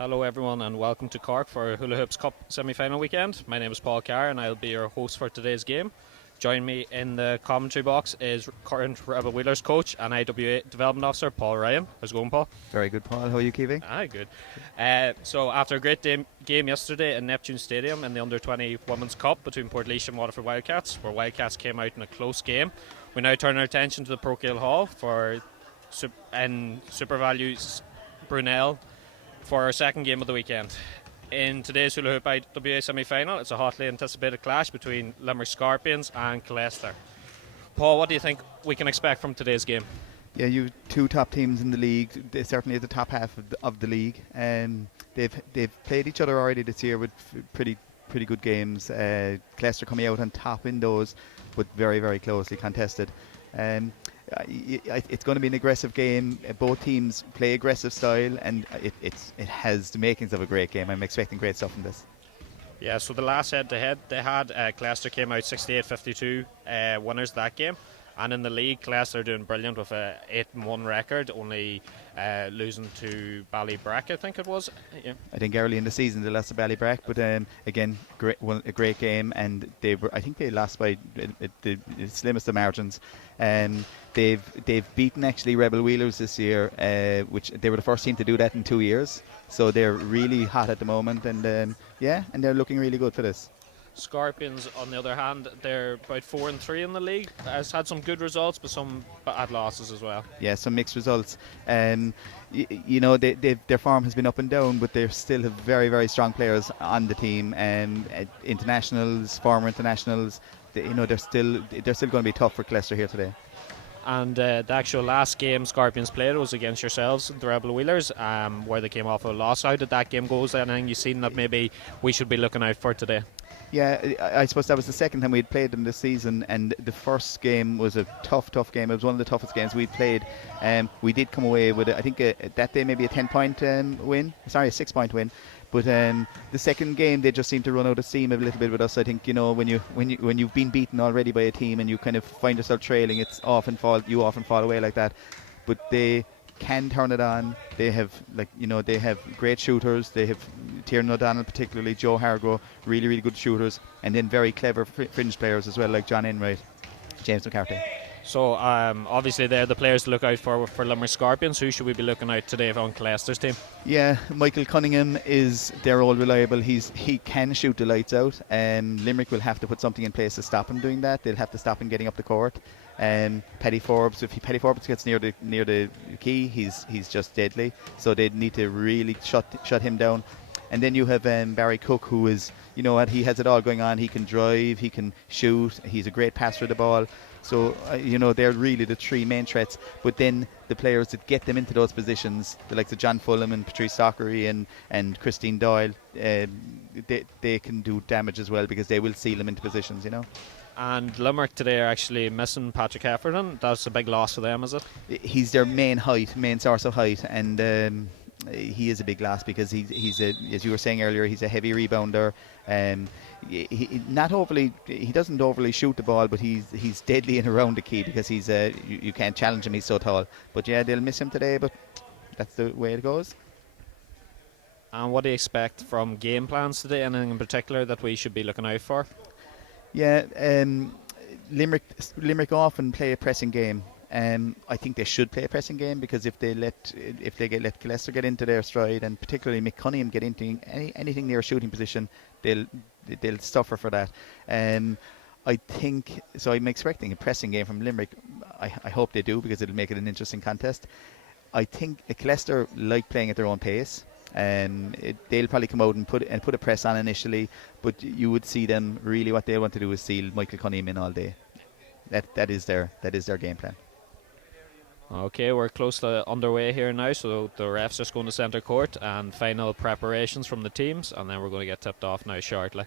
Hello everyone and welcome to Cork for HULA Hoops Cup semi-final weekend. My name is Paul Carr and I'll be your host for today's game. Joining me in the commentary box is current Rebel Wheelers coach and IWA development officer Paul Ryan. How's it going, Paul? Very good, Paul. How are you keeping? Good. So after a great game yesterday in Neptune Stadium in the Under-20 Women's Cup between Portlaoise and Waterford Wildcats, where Wildcats came out in a close game, we now turn our attention to the Procale Hall for Super Values Brunel for our second game of the weekend. In today's Hula Hoop IWA semi-final, it's a hotly anticipated clash between Limerick Scorpions and Killester. Paul, what do you think we can expect from today's game? Yeah, you two top teams in the league. They're certainly at the top half of the league. They've played each other already this year with pretty good games. Killester coming out on top in those, but very, very closely contested. It's going to be an aggressive game. Both teams play aggressive style, and it has the makings of a great game. I'm expecting great stuff from this. Yeah, so the last head-to-head they had, Killester came out 68-52 winners that game. And in the league, Killester are doing brilliant with a 8-1 record, only losing to Ballybrack, I think it was. Yeah. I think early in the season they lost to Ballybrack, but again, a great game, and I think they lost by the slimmest of margins. They've beaten actually Rebel Wheelers this year, which they were the first team to do that in 2 years. So they're really hot at the moment, and and they're looking really good for this. Scorpions, on the other hand, they're about 4-3 in the league. Has had some good results, but some bad losses as well. Yeah, some mixed results. Their form has been up and down, but they still have very, very strong players on the team. Internationals, former internationals. They're still going to be tough for Killester here today. And the actual last game Scorpions played was against yourselves, the Rebel Wheelers, where they came off a loss. How did that game go? Is there anything you've seen that maybe we should be looking out for today? Yeah, I suppose that was the second time we'd played them this season, and the first game was a tough game. It was one of the toughest games we played. We did come away with, I think, that day maybe a 10-point win. Sorry, a 6-point win. But the second game, they just seemed to run out of steam a little bit with us. I think when you've been beaten already by a team and you kind of find yourself trailing, you often fall away like that. But they can turn it on. They have they have great shooters. They have Tiernan O'Donnell, particularly Joe Hargrove, really good shooters, and then very clever fringe players as well, like John Enright, James McCarthy. So obviously they're the players to look out for Limerick Scorpions. Who should we be looking out today on Killester's team? Yeah, Michael Cunningham is their all reliable. He can shoot the lights out. Limerick will have to put something in place to stop him doing that. They'll have to stop him getting up the court. Paddy Forbes, if Paddy Forbes gets near the key, he's just deadly. So they need to really shut him down. And then you have Barry Cook, who is, he has it all going on. He can drive, he can shoot, he's a great passer of the ball. So, they're really the three main threats. But then the players that get them into those positions, the likes of John Fulham and Patrice Dockery and Christine Doyle, they can do damage as well because they will seal them into positions, And Limerick today are actually missing Patrick Heffernan. That's a big loss for them, is it? He's their main source of height, and he is a big loss because he's as you were saying earlier, he's a heavy rebounder. He doesn't overly shoot the ball, but he's deadly in around the key because you can't challenge him. He's so tall. But yeah, they'll miss him today, but that's the way it goes. And what do you expect from game plans today? Anything in particular that we should be looking out for? Yeah, Limerick often play a pressing game. I think they should play a pressing game because if they let Killester get into their stride, and particularly Mick Cunningham get into anything near a shooting position, they'll suffer for that. I think so. I'm expecting a pressing game from Limerick. I hope they do because it'll make it an interesting contest. I think Killester like playing at their own pace. They'll probably come out and put a press on initially, but you would see them really what they want to do is seal Michael Cunningham in all day. That is their game plan. Okay, we're close to underway here now, so the refs just going to centre court and final preparations from the teams, and then we're going to get tipped off now shortly.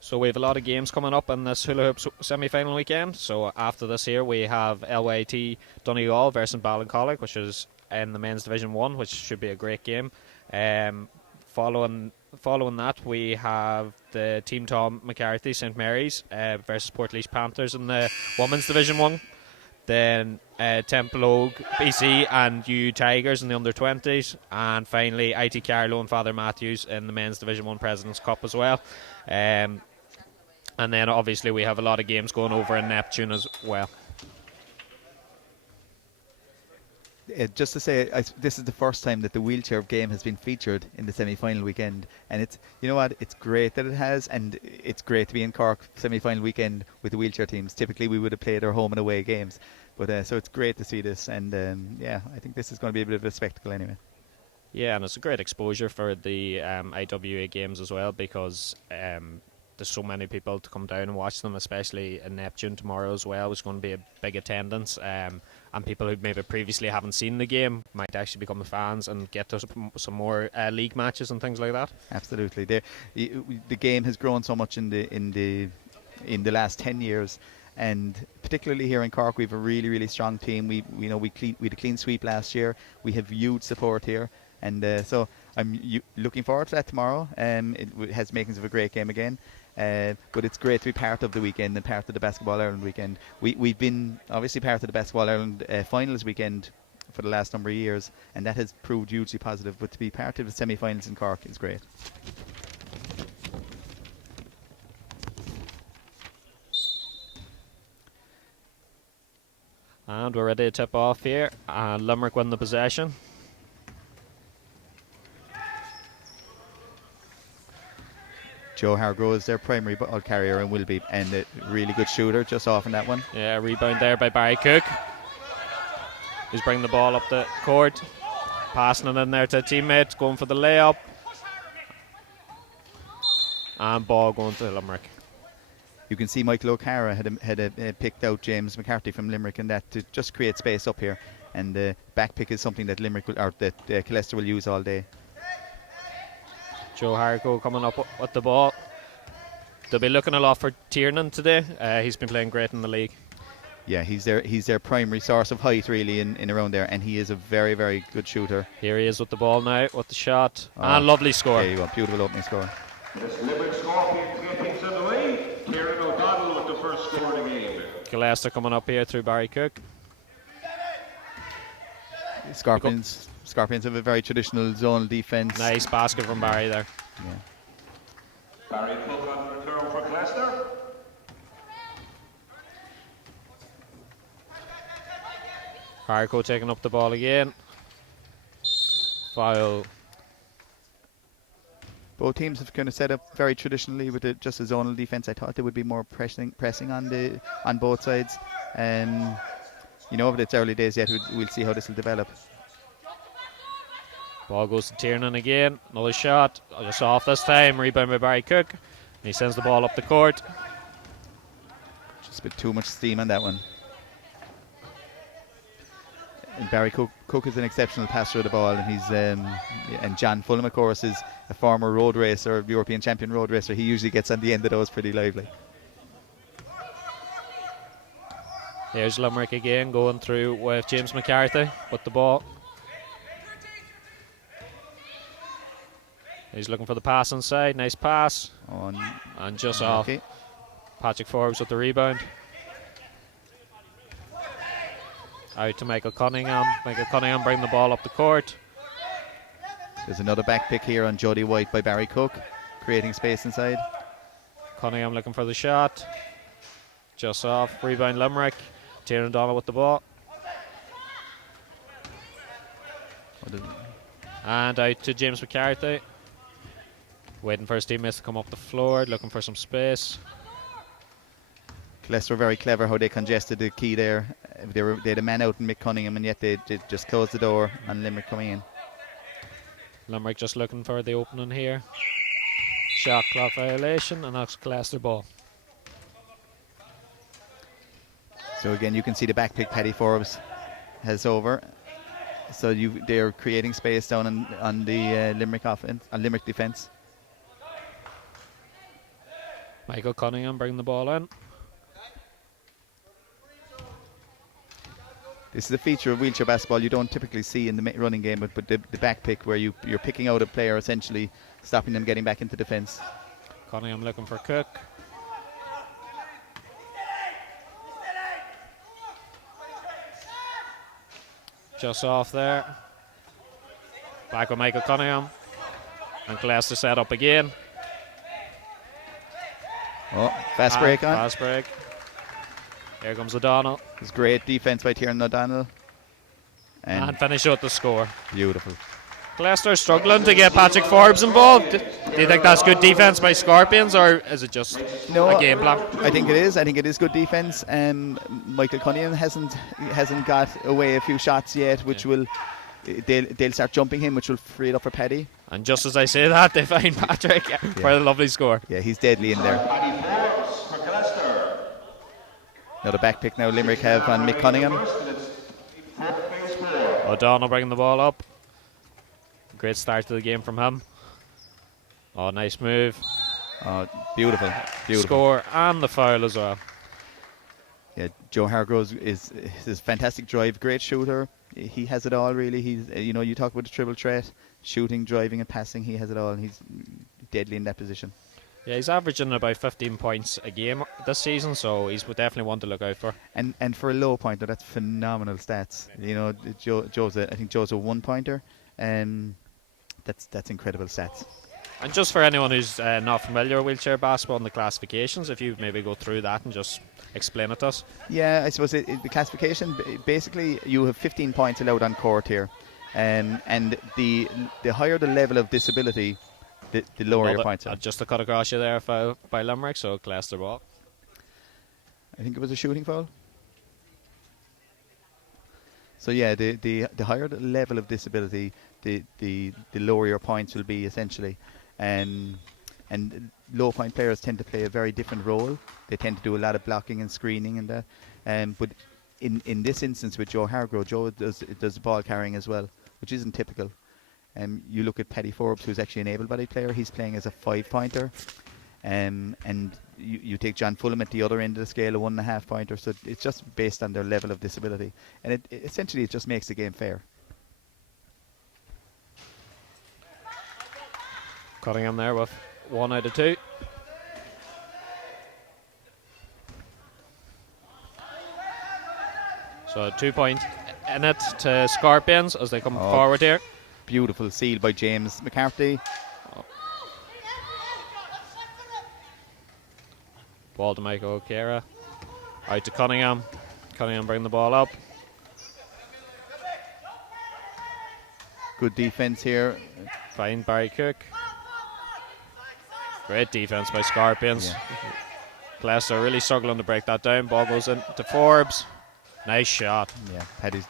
So we have a lot of games coming up in this Hula Hoop semi-final weekend. So after this here, we have LYT Donegal versus Ballincollig, which is in the men's Division 1, which should be a great game. Following following that, we have the Team Tom McCarthy St Mary's versus Portlaoise Panthers in the Women's Division 1. Then Temple Oak BC and U Tigers in the under-20s. And finally, IT Carlow and Father Matthews in the Men's Division 1 President's Cup as well. And then obviously we have a lot of games going over in Neptune as well. Just to say, this is the first time that the wheelchair game has been featured in the semi-final weekend, and it's, you know what, it's great that it has, and it's great to be in Cork semi-final weekend with the wheelchair teams. Typically we would have played our home and away games, but so it's great to see this, and yeah, I think this is going to be a bit of a spectacle anyway. Yeah, and it's a great exposure for the IWA games as well, because there's so many people to come down and watch them, especially in Neptune tomorrow as well. It's going to be a big attendance, and people who maybe previously haven't seen the game might actually become fans and get to some more league matches and things like that. Absolutely, the game has grown so much in the last 10 years, and particularly here in Cork, we have a really strong team. We had a clean sweep last year. We have huge support here, and so I'm looking forward to that tomorrow. It has makings of a great game again. But it's great to be part of the weekend and part of the Basketball Ireland weekend. We've been obviously part of the Basketball Ireland finals weekend for the last number of years, and that has proved hugely positive. But to be part of the semi-finals in Cork is great. And we're ready to tip off here, and Limerick win the possession. Joe Hargrove is their primary ball carrier and will be, and a really good shooter just off in that one. Yeah, rebound there by Barry Cook. He's bringing the ball up the court, passing it in there to a teammate, going for the layup, and ball going to Limerick. You can see Michael O'Cara had picked out James McCarthy from Limerick, and that to just create space up here. And the back pick is something that Limerick will, or that Killester will use all day. Joe Harco coming up with the ball. They'll be looking a lot for Tiernan today. He's been playing great in the league. Yeah, he's their primary source of height really in around there, and he is a very good shooter. Here he is with the ball now, with the shot, and lovely score. There you go, beautiful opening score. This Limerick score things in the way. Kieran O'Donnell with the first score of the game. Killester coming up here through Barry Cook. Scorpions have a very traditional zonal defence. Nice basket from Barry there. Yeah. Barry Cook on the return for Killester. Harco taking up the ball again. Foul. Both teams have kind of set up very traditionally with just a zonal defence. I thought there would be more pressing on both sides. But it's early days yet. We'll see how this will develop. Ball goes to Tiernan again. Another shot. Just off this time. Rebound by Barry Cook. And he sends the ball up the court. Just a bit too much steam on that one. And Barry Cook is an exceptional passer of the ball, and he's and John Fulham, of course, is a former road racer, European champion road racer. He usually gets on the end of those pretty lively. There's Limerick again going through with James McCarthy with the ball. He's looking for the pass inside. Nice pass. And just off. Patrick Forbes with the rebound. Out to Michael Cunningham. Michael Cunningham bringing the ball up the court. There's another back pick here on Jody White by Barry Cook, creating space inside. Cunningham looking for the shot. Just off. Rebound Limerick. Tiernan Donnell with the ball. And out to James McCarthy. Waiting for his teammates to come up the floor, looking for some space. Killester were very clever how they congested the key there. They had a man out in Mick Cunningham, and yet they just closed the door on Limerick coming in. Limerick just looking for the opening here. Shot clock violation, and that's Killester ball. So again, you can see the back pick Paddy Forbes has over. So they're creating space down on the Limerick offense, on Limerick defence. Michael Cunningham bringing the ball in. This is a feature of wheelchair basketball you don't typically see in the running game, but the back pick, where you're picking out a player, essentially stopping them getting back into defence. Cunningham looking for Cook. Just off there. Back with Michael Cunningham. And Killester set up again. Oh, fast break on. Fast break. Here comes O'Donnell. It's great defence by Tiernan O'Donnell. And finish out the score. Beautiful. Killester struggling to get Patrick Forbes involved. Do you think that's good defence by Scorpions, or is it just a game plan? I think it is. I think it is good defence. Michael Cunningham hasn't got away a few shots yet, which will they'll start jumping him, which will free it up for Paddy. And just as I say that, they find Patrick for a lovely score. Yeah, he's deadly in there. Paddy Forbes for Killester. Now the back pick now Limerick have on Mick Cunningham. O'Donnell bringing the ball up. Great start to the game from him. Oh, nice move. Oh, beautiful. Score and the foul as well. Yeah, Joe Hargrove is fantastic drive, great shooter. He has it all really. He's you talk about the triple threat, shooting, driving, and passing. He has it all, and he's deadly in that position. Yeah, he's averaging about 15 points a game this season, so he's definitely one to look out for. And for a low pointer, that's phenomenal stats. I think Joe's a 1-pointer, and that's incredible stats. And just for anyone who's not familiar with wheelchair basketball and the classifications, if you maybe go through that and just explain it to us. Yeah, I suppose the classification, basically you have 15 points allowed on court here, and the higher the level of disability, the lower your points are. Just to cut across you there, foul by Limerick, so Killester ball. I think it was a shooting foul. So yeah, the higher the level of disability, the lower your points will be essentially, and low point players tend to play a very different role. They tend to do a lot of blocking and screening and that. But in this instance with Joe Hargrove, Joe does ball carrying as well, which isn't typical. You look at Paddy Forbes, who's actually an able-bodied player. He's playing as a 5-pointer. And you take John Fulham at the other end of the scale, a 1.5-pointer. So it's just based on their level of disability. And it essentially just makes the game fair. Cutting there with 1 out of 2. So 2 point in it to Scorpions as they come forward here. Beautiful seal by James McCarthy. Ball to Michael O'Cara. Out to Cunningham. Cunningham bringing the ball up. Good defense here. Fine Barry Cook. Great defense by Scorpions. Yeah. Killester really struggling to break that down. Ball goes in to Forbes. Nice shot. Yeah, Paddy's.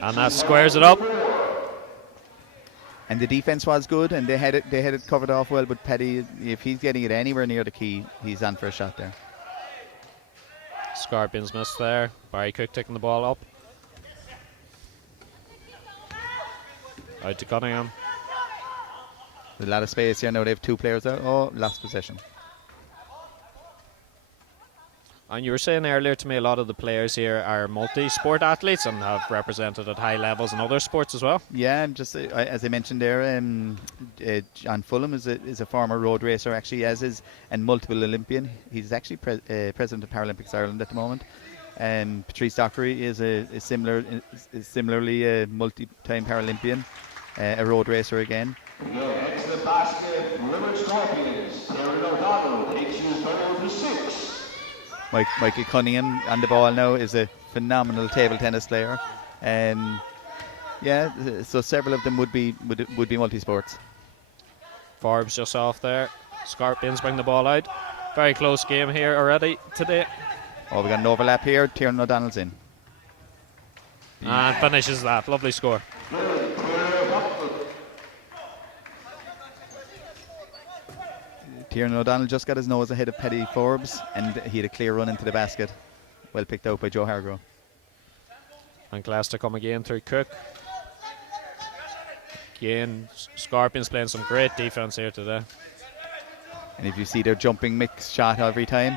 And that squares it up. And the defense was good, and they had it covered off well. But Paddy, if he's getting it anywhere near the key, he's on for a shot there. Scorpions missed there. Barry Cook taking the ball up. Out to Cunningham. There's a lot of space here now. They have 2 players out. Oh, lost possession. And you were saying earlier to me a lot of the players here are multi-sport athletes and have represented at high levels in other sports as well. Yeah, just as I mentioned there, John Fulham is a former road racer, actually, as is, and multiple Olympian. He's actually president of Paralympics Ireland at the moment. Patrice Dockery is similarly a multi-time Paralympian, a road racer again. Next the basket, Limerick Scorpions. Kieran O'Donnell takes you 0-6. Michael Cunningham on the ball now is a phenomenal table tennis player. Yeah, so several of them would be multi-sports. Forbes just off there. Scorpions bring the ball out. Very close game here already today. Oh, we got an overlap here. Tiernan O'Donnell's in. And finishes that. Lovely score. Tiernan O'Donnell just got his nose ahead of Paddy Forbes, and he had a clear run into the basket. Well picked out by Joe Hargrove. And Killester come again through Cook. Again, Scorpions playing some great defense here today. And if you see their jumping mix shot every time.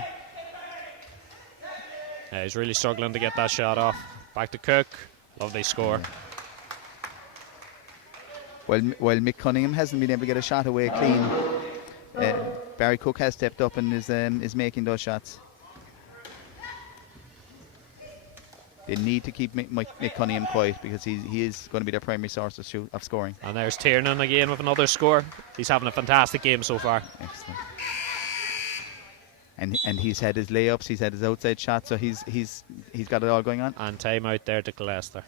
Yeah, he's really struggling to get that shot off. Back to Cook. Lovely score. While Mick Cunningham hasn't been able to get a shot away clean, Barry Cook has stepped up and is making those shots. They need to keep Mick Cunningham quiet because he is going to be their primary source of scoring. And there's Tiernan again with another score. He's having a fantastic game so far. Excellent. And he's had his layups, he's had his outside shots, so he's got it all going on. And time out there to Killester.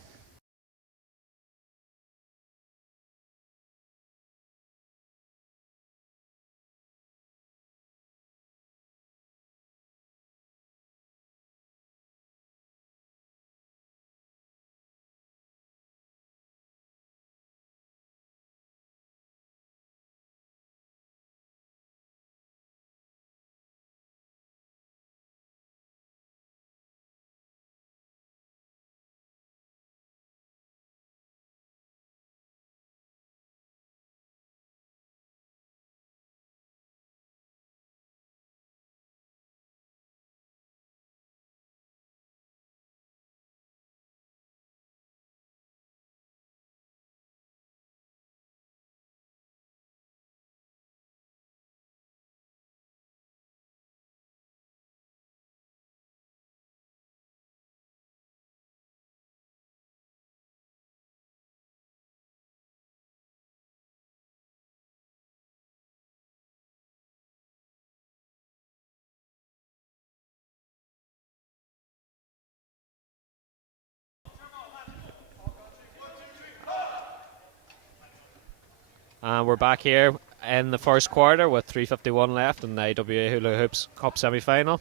And we're back here in the first quarter with 3:51 left in the IWA Hula Hoops Cup semi-final.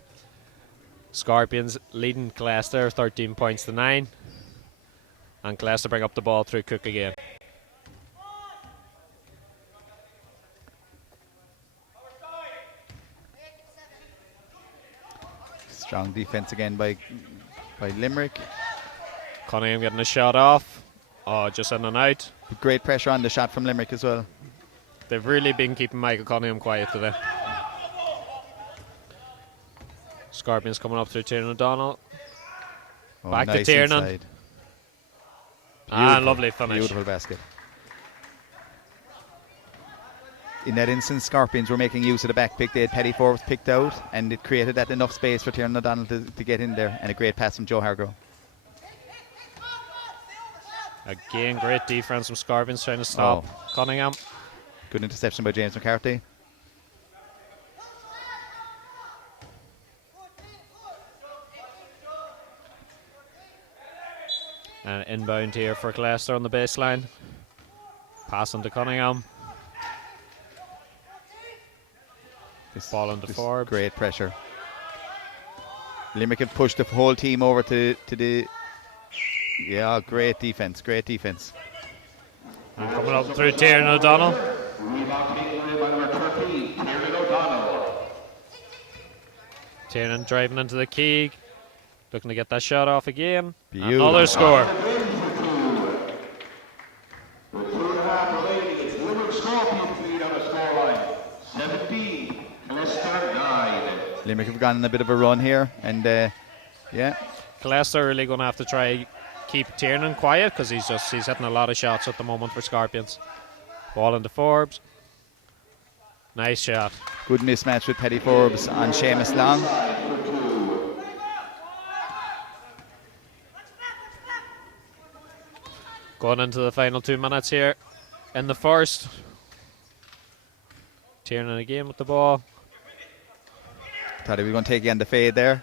Scorpions leading Killester 13 points to 9. And Killester bring up the ball through Cook again. Strong defense again by Limerick. Cunningham getting a shot off. Oh, just in and out. Great pressure on the shot from Limerick as well. They've really been keeping Michael Cunningham quiet today. Scorpions coming up through Tiernan O'Donnell. Oh, Back nice to Tiernan. inside. And lovely finish. Beautiful basket. In that instance, Scorpions were making use of the back pick. They had Petty Forbes picked out, and it created that enough space for Tiernan O'Donnell to get in there. And a great pass from Joe Hargrove. Again, great defense from Scorpions trying to stop Cunningham. Good interception by James McCarthy. And inbound here for Killester on the baseline. Passing to Cunningham. Ball into Forbes. Great pressure. Limerick have pushed the whole team over to the... Yeah, great defense, great defense. And coming up through Tiernan O'Donnell. Tiernan driving into the key. Looking to get that shot off again. Beautiful. Another score. With 2.5 remaining, it's Limerick Scorpions lead on the scoreline. 17, Killester 9. Limerick have gone on a bit of a run here, and yeah. Killester really going to have to try keep Tiernan quiet because he's hitting a lot of shots at the moment for Scorpions. Ball into Forbes. Nice shot. Good mismatch with Petty Forbes on Seamus Long. Going into the final 2 minutes here in the first. Tiernan again with the ball. Thought he was going to take again the fade there.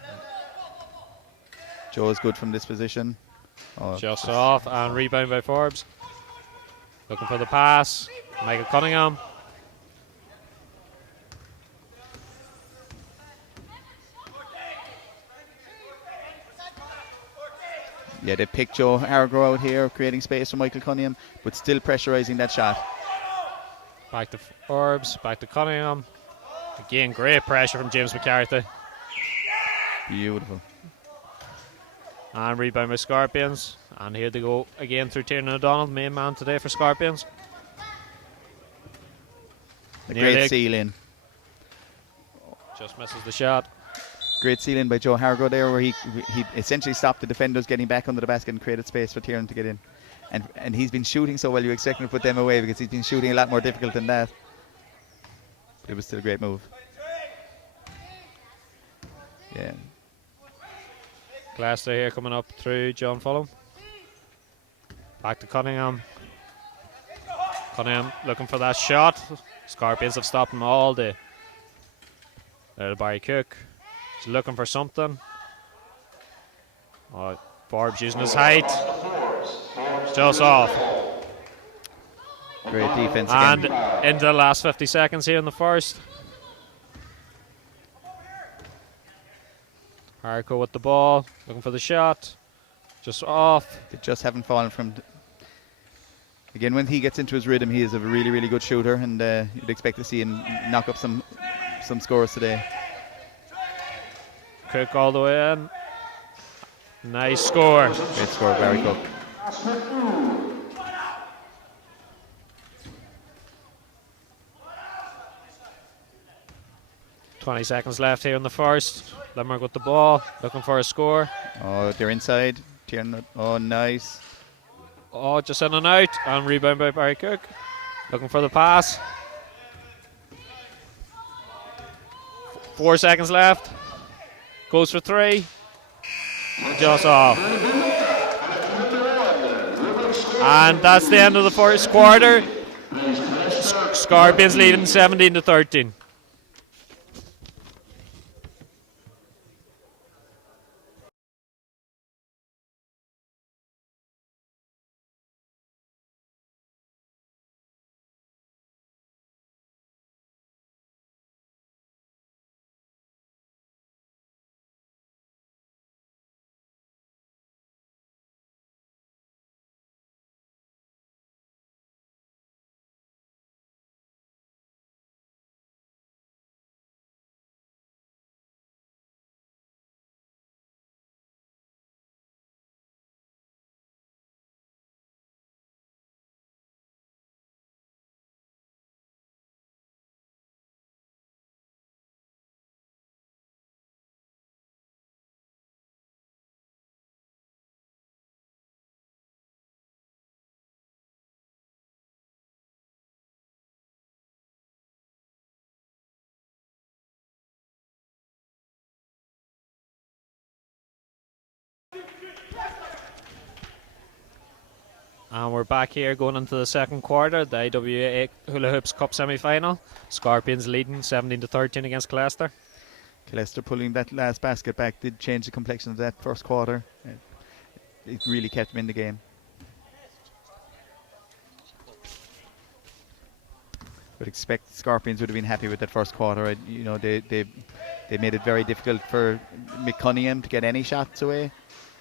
Joe is good from this position. Oh, Just off and rebound by Forbes. Looking for the pass. Michael Cunningham. Yeah, they picked Joe Hargrove out here, creating space for Michael Cunningham, but still pressurising that shot. Back to Forbes, back to Cunningham. Again, great pressure from James McCarthy. Beautiful. And rebound by Scorpions. And here they go again through Tiernan O'Donnell, main man today for Scorpions. A great seal in. Just misses the shot. Great ceiling by Joe Hargo there, where he essentially stopped the defenders getting back under the basket and created space for Tiernan to get in. And he's been shooting so well, you expect him to put them away because he's been shooting a lot more difficult than that. But it was still a great move. Yeah. Glasser here coming up through John Fulham. Back to Cunningham. Cunningham looking for that shot. Scorpions have stopped him all day. There to Barry Cook. He's looking for something. Oh, Forbes using his height. Just off. Great defense again. And into the last 50 seconds here in the first. Harco with the ball, looking for the shot. Just off. They just haven't fallen from... Again, when he gets into his rhythm, he is a really, really good shooter, and you'd expect to see him knock up some scores today. Cook all the way in. Nice score. Great score, Barry Cook. .20 seconds left here in the first. Limerick with the ball, looking for a score. Oh, they're inside. Oh, nice. Oh, just in and out, and rebound by Barry Cook. Looking for the pass. 4 seconds left. Goes for three. Just off. And that's the end of the first quarter. Scorpions leading 17-13. And we're back here going into the second quarter, the IWA Hula Hoops Cup semi-final. Scorpions leading 17-13 against Killester. Killester pulling that last basket back did change the complexion of that first quarter. It really kept them in the game. Would expect Scorpions would have been happy with that first quarter. You know, they made it very difficult for McCunningham to get any shots away,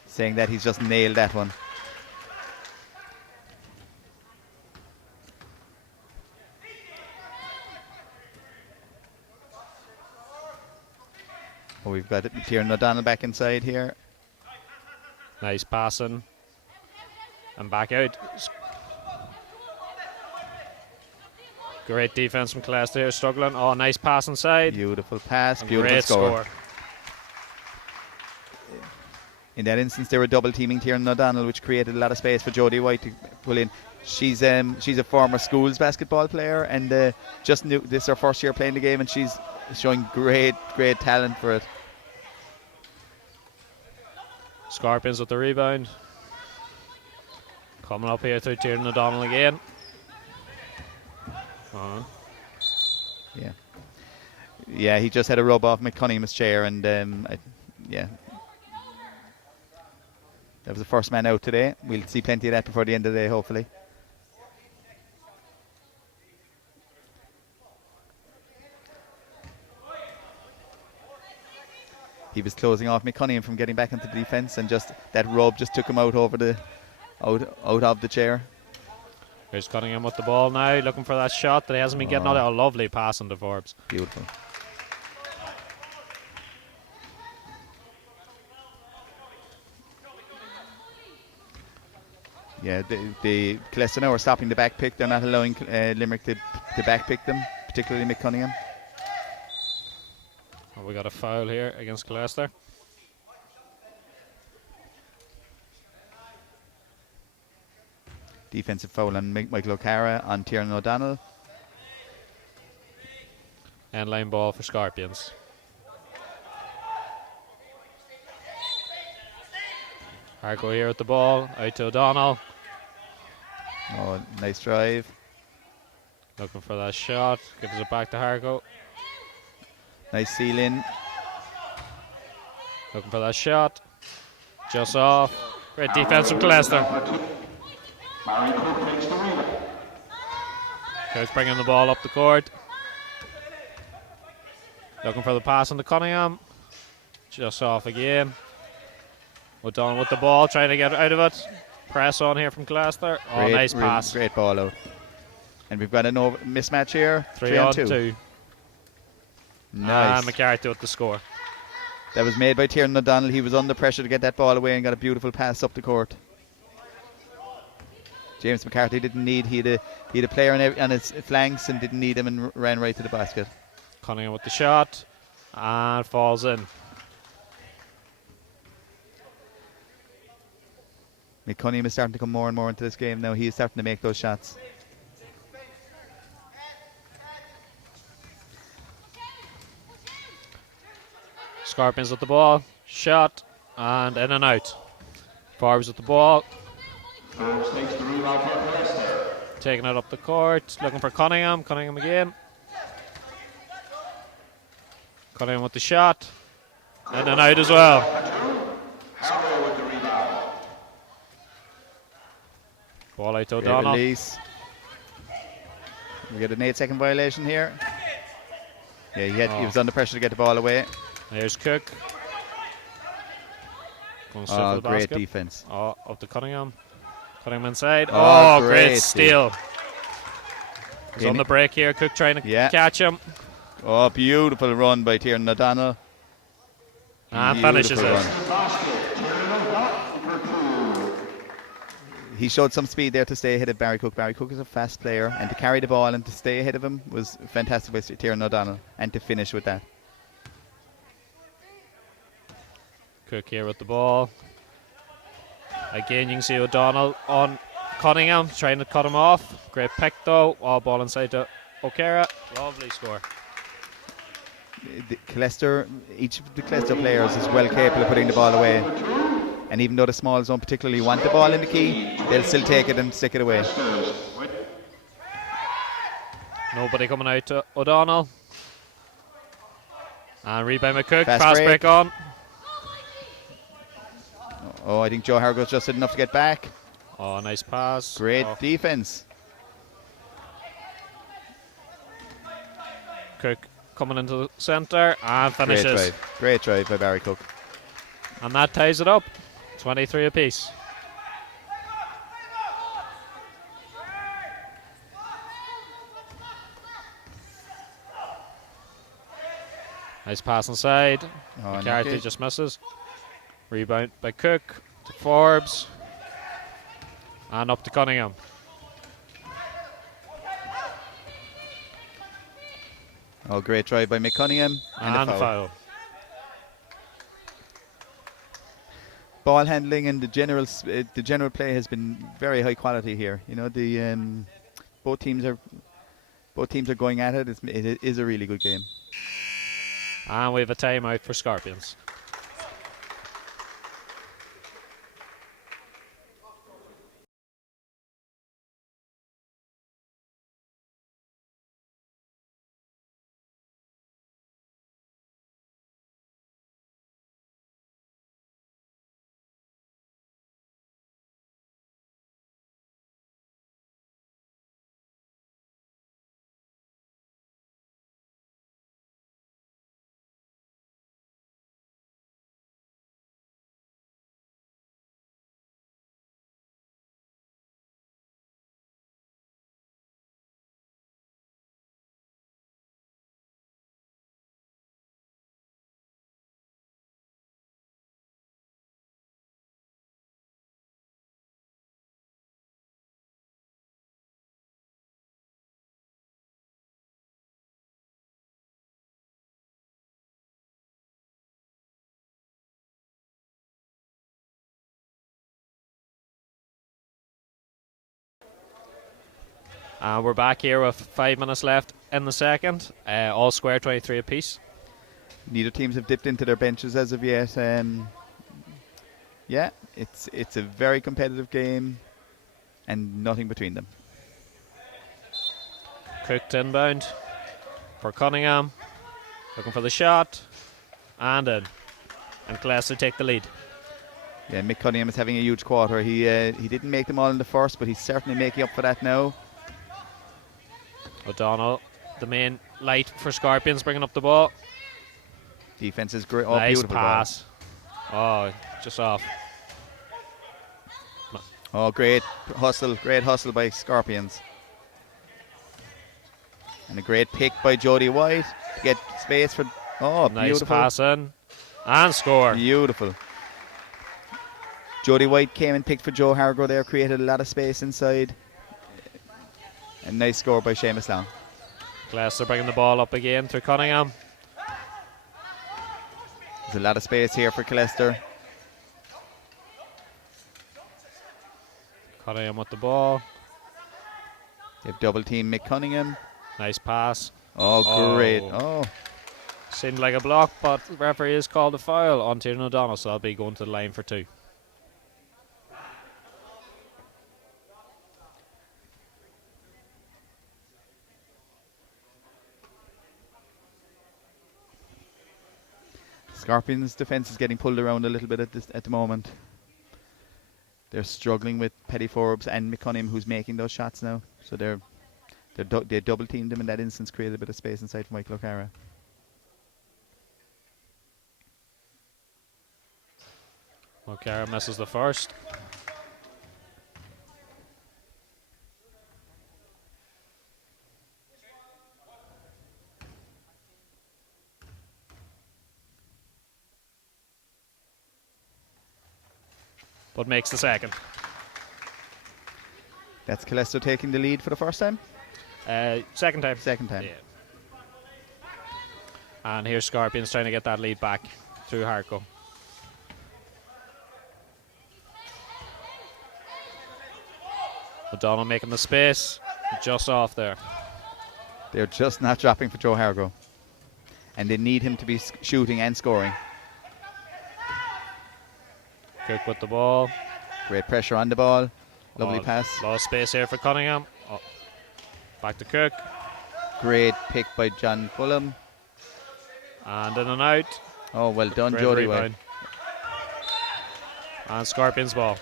saying that he's just nailed that one. Oh, we've got Tiernan O'Donnell back inside here. Nice passing. And back out. Great defense from Killester here, struggling. Oh, nice pass inside. Beautiful pass, beautiful Great score. In that instance, they were double teaming Tiernan O'Donnell, which created a lot of space for Jodie White to pull in. She's a former schools basketball player, and just knew this is her first year playing the game, and she's showing great talent for it. Scorpions with the rebound. Coming up here through Tiernan O'Donnell again. Yeah, he just had a rub off McCunningham's chair, and yeah. That was the first man out today. We'll see plenty of that before the end of the day, hopefully. He was closing off McCunningham from getting back into the defence, and just that rub just took him out over the out of the chair. Here's Cunningham with the ball now, looking for that shot that he hasn't been getting out. A lovely pass on the Forbes. Beautiful. Yeah, the Killester now are stopping the back pick. They're not allowing Limerick to back pick them, particularly McCunningham. We got a foul here against Killester. Defensive foul on Michael O'Cara on Tiernan O'Donnell. End line ball for Scorpions. Hargo here with the ball. Out to O'Donnell. Oh, nice drive. Looking for that shot. Gives it back to Hargo. Nice seal in. Looking for that shot. Just off. Great defense from Killester. Barry Cook takes the rebound. Cook's bringing the ball up the court. Looking for the pass on to Cunningham. Just off again. O'Donnell with the ball, trying to get out of it. Press on here from Killester. Oh, Great, nice pass. Great ball out. And we've got a mismatch here. 3 on 2. Nice. And McCarthy with the score. That was made by Tiernan O'Donnell. He was under pressure to get that ball away and got a beautiful pass up the court. James McCarthy didn't need. He had a player on his flanks and didn't need him and ran right to the basket. Cunningham with the shot. And falls in. Cunningham is starting to come more and more into this game now. He's starting to make those shots. Scorpions with the ball. Shot. And in and out. Forbes with the ball. Forbes takes the rebound for Killester. Taking it up the court. Looking for Cunningham. Cunningham again. Cunningham with the shot. In and out as well. Harrow with the rebound. Ball out to Great O'Donnell. release. We get an 8-second violation here. Yeah, he was under pressure to get the ball away. There's Cook. Going straight for the Great basket. defense. Oh, up to Cunningham. Cunningham inside. Oh, Oh, great great steal. He's on the break here. Cook trying to catch him. Oh, beautiful run by Tiernan O'Donnell. And finishes it. He showed some speed there to stay ahead of Barry Cook. Barry Cook is a fast player, and to carry the ball and to stay ahead of him was fantastic by Tiernan O'Donnell, and to finish with that. Cook here with the ball. Again, you can see O'Donnell on Cunningham, trying to cut him off. Great pick though. All ball inside to O'Cara. Lovely score. Each of the Killester players is well capable of putting the ball away. And even though the smalls don't particularly want the ball in the key, they'll still take it and stick it away. Nobody coming out to O'Donnell. And rebound by Cook. Fast break on. Oh, I think Joe Hargo's just did enough to get back. Oh, nice pass. Great defense. Cook coming into the centre and finishes. Great drive by Barry Cook. And that ties it up. 23 apiece. Nice pass inside. Oh, McCarthy just misses. Rebound by Cook to Forbes. And up to Cunningham. Oh, great drive by Cunningham. And a foul. Ball handling and the general play has been very high quality here. You know, both teams are going at it. It is a really good game. And we have a timeout for Scorpions. We're back here with 5 minutes left in the second. All square, 23 apiece. Neither teams have dipped into their benches as of yet. Yeah, it's a very competitive game, and nothing between them. Cooked inbound for Cunningham. Looking for the shot. And in. And Killester take the lead. Yeah, Mick Cunningham is having a huge quarter. He didn't make them all in the first, but he's certainly making up for that now. O'Donnell, the main light for Scorpions, bringing up the ball. Defense is great. Oh, Nice beautiful pass. Oh, just off. ball. Oh, great hustle by Scorpions. And a great pick by Jody White to get space for. Oh, Nice beautiful. pass in. And score. Beautiful. Jody White came and picked for Joe Hargrove there, created a lot of space inside. A nice score by Seamus Long. Killester bringing the ball up again through Cunningham. There's a lot of space here for Killester. Cunningham with the ball. They've double teamed Mick Cunningham. Nice pass. Oh, great. Oh, Seemed like a block, but the referee has called a foul on Tiernan O'Donnell, so I'll be going to the line for 2. Scorpions' defense is getting pulled around a little bit at the moment. They're struggling with Petty Forbes and Mick Cunningham, who's making those shots now. So they double teamed him in that instance, created a bit of space inside for Michael O'Cara. O'Cara misses the first. But makes the second. That's Killester taking the lead for the first time? Second time. Second time. Yeah. And here's Scorpions trying to get that lead back through Harco. O'Donnell making the space. Just off there. They're just not dropping for Joe Hargrove. And they need him to be shooting and scoring. Cook with the ball. Great pressure on the ball. Lovely pass. Lost space here for Cunningham. Oh. Back to Cook. Great pick by John Fulham. And in and out. Oh, well done, Great Jody White. rebound. And Scorpions ball.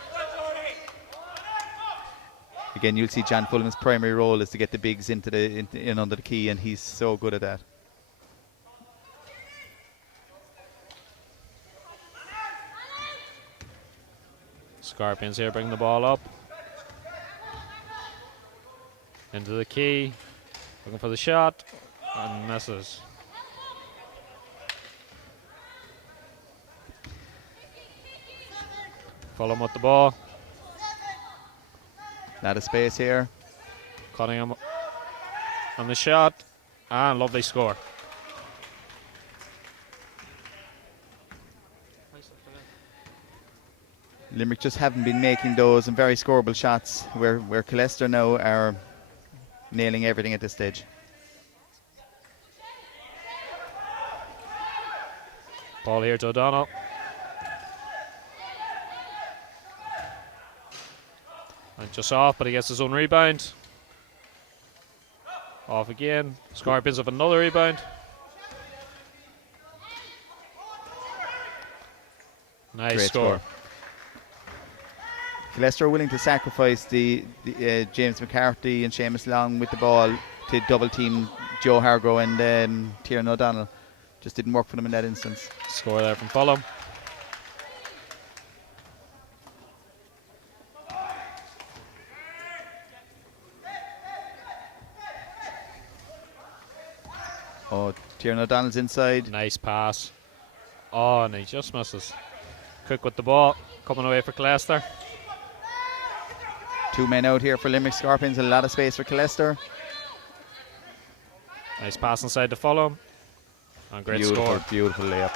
Again, you'll see John Fulham's primary role is to get the bigs in under the key, and he's so good at that. Scorpions here bring the ball up. Into the key. Looking for the shot. And misses. Fulham with the ball. Lot of space here. Cunningham on the shot. And lovely score. Limerick just haven't been making those and very scoreable shots where Killester now are nailing everything at this stage. Ball here to O'Donnell. And just off, but he gets his own rebound. Off again. Scorpions have another rebound. Nice Great score. Killester are willing to sacrifice the James McCarthy and Seamus Long with the ball to double team Joe Hargrove and Tiernan O'Donnell. Just didn't work for them in that instance. Score there from Fulham. Oh, Tiernan O'Donnell's inside. Nice pass. Oh, and he just misses. Cook with the ball. Coming away for Killester. 2 men out here for Limerick Scorpions. A lot of space for Killester. Nice pass inside to Fulham. And great score. Beautiful layup.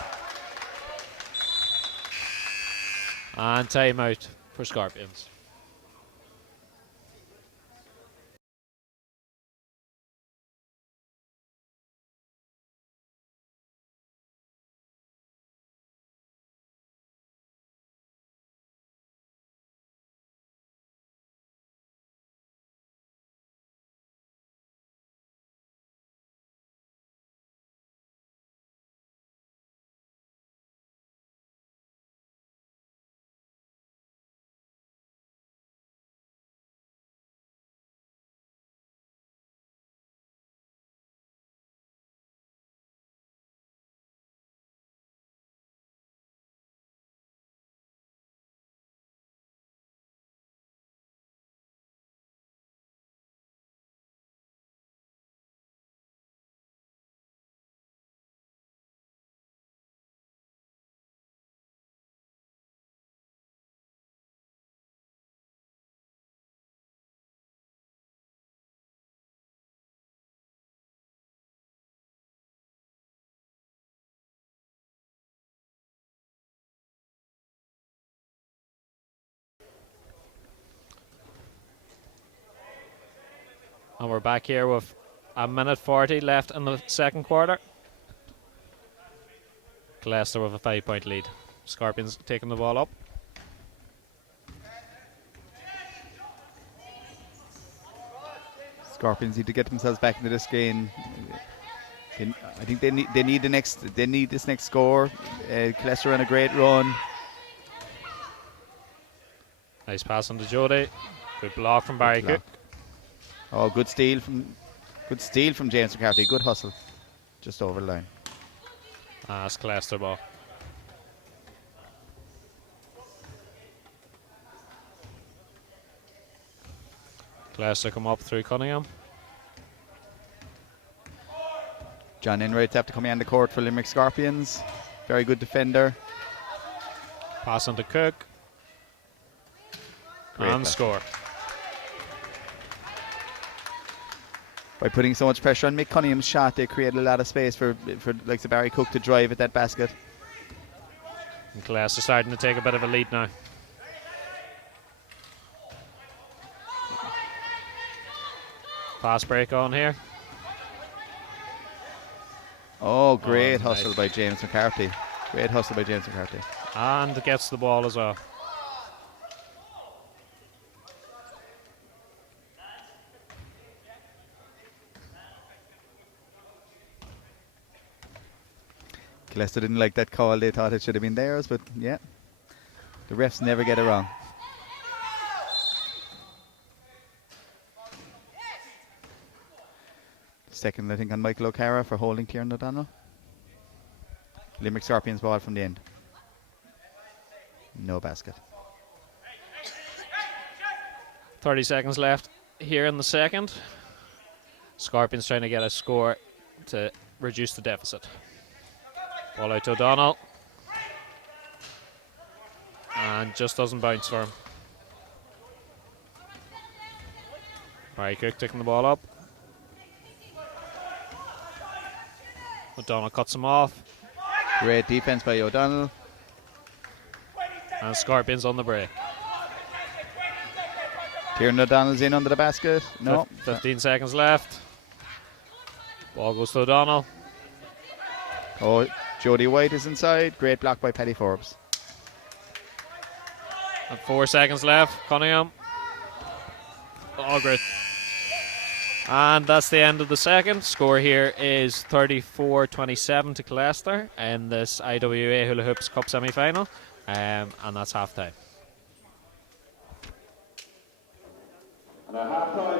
And timeout for Scorpions. And we're back here with a minute 40 left in the second quarter. Killester with a 5-point lead. Scorpions taking the ball up. Scorpions need to get themselves back into this game. I think they need this next score. Killester on a great run. Nice pass on to Jody. Good block from Barry Cook. Oh, good steal from James McCarthy. Good hustle, just over the line. That's Killester ball. Killester come up through Cunningham. John Enright's have to come in the court for Limerick Scorpions. Very good defender. Pass on to Cook. Great And pass. score. By putting so much pressure on Mick Cunningham's shot, they created a lot of space for like the Barry Cook to drive at that basket. And Killester starting to take a bit of a lead now. Fast break on here. Oh, great nice. hustle by James McCarthy. Great hustle by James McCarthy. And gets the ball as well. Killester didn't like that call. They thought it should have been theirs, but yeah, the refs never get it wrong. Second, I think, on Michael O'Cara for holding Kieran O'Donnell. Limerick Scorpions ball from the end. No basket. 30 seconds left here in the second. Scorpions trying to get a score to reduce the deficit. Ball out to O'Donnell. And just doesn't bounce for him. Barry Cook taking the ball up. O'Donnell cuts him off. Great defense by O'Donnell. And Scorpions on the break. Kieran O'Donnell's in under the basket. No. 15 seconds left. Ball goes to O'Donnell. Oh, Jody White is inside. Great block by Paddy Forbes. And 4 seconds left. Cunningham. Oh, great. And that's the end of the second. Score here is 34-27 to Killester in this IWA Hula Hoops Cup semi-final. And that's half-time. And at halftime.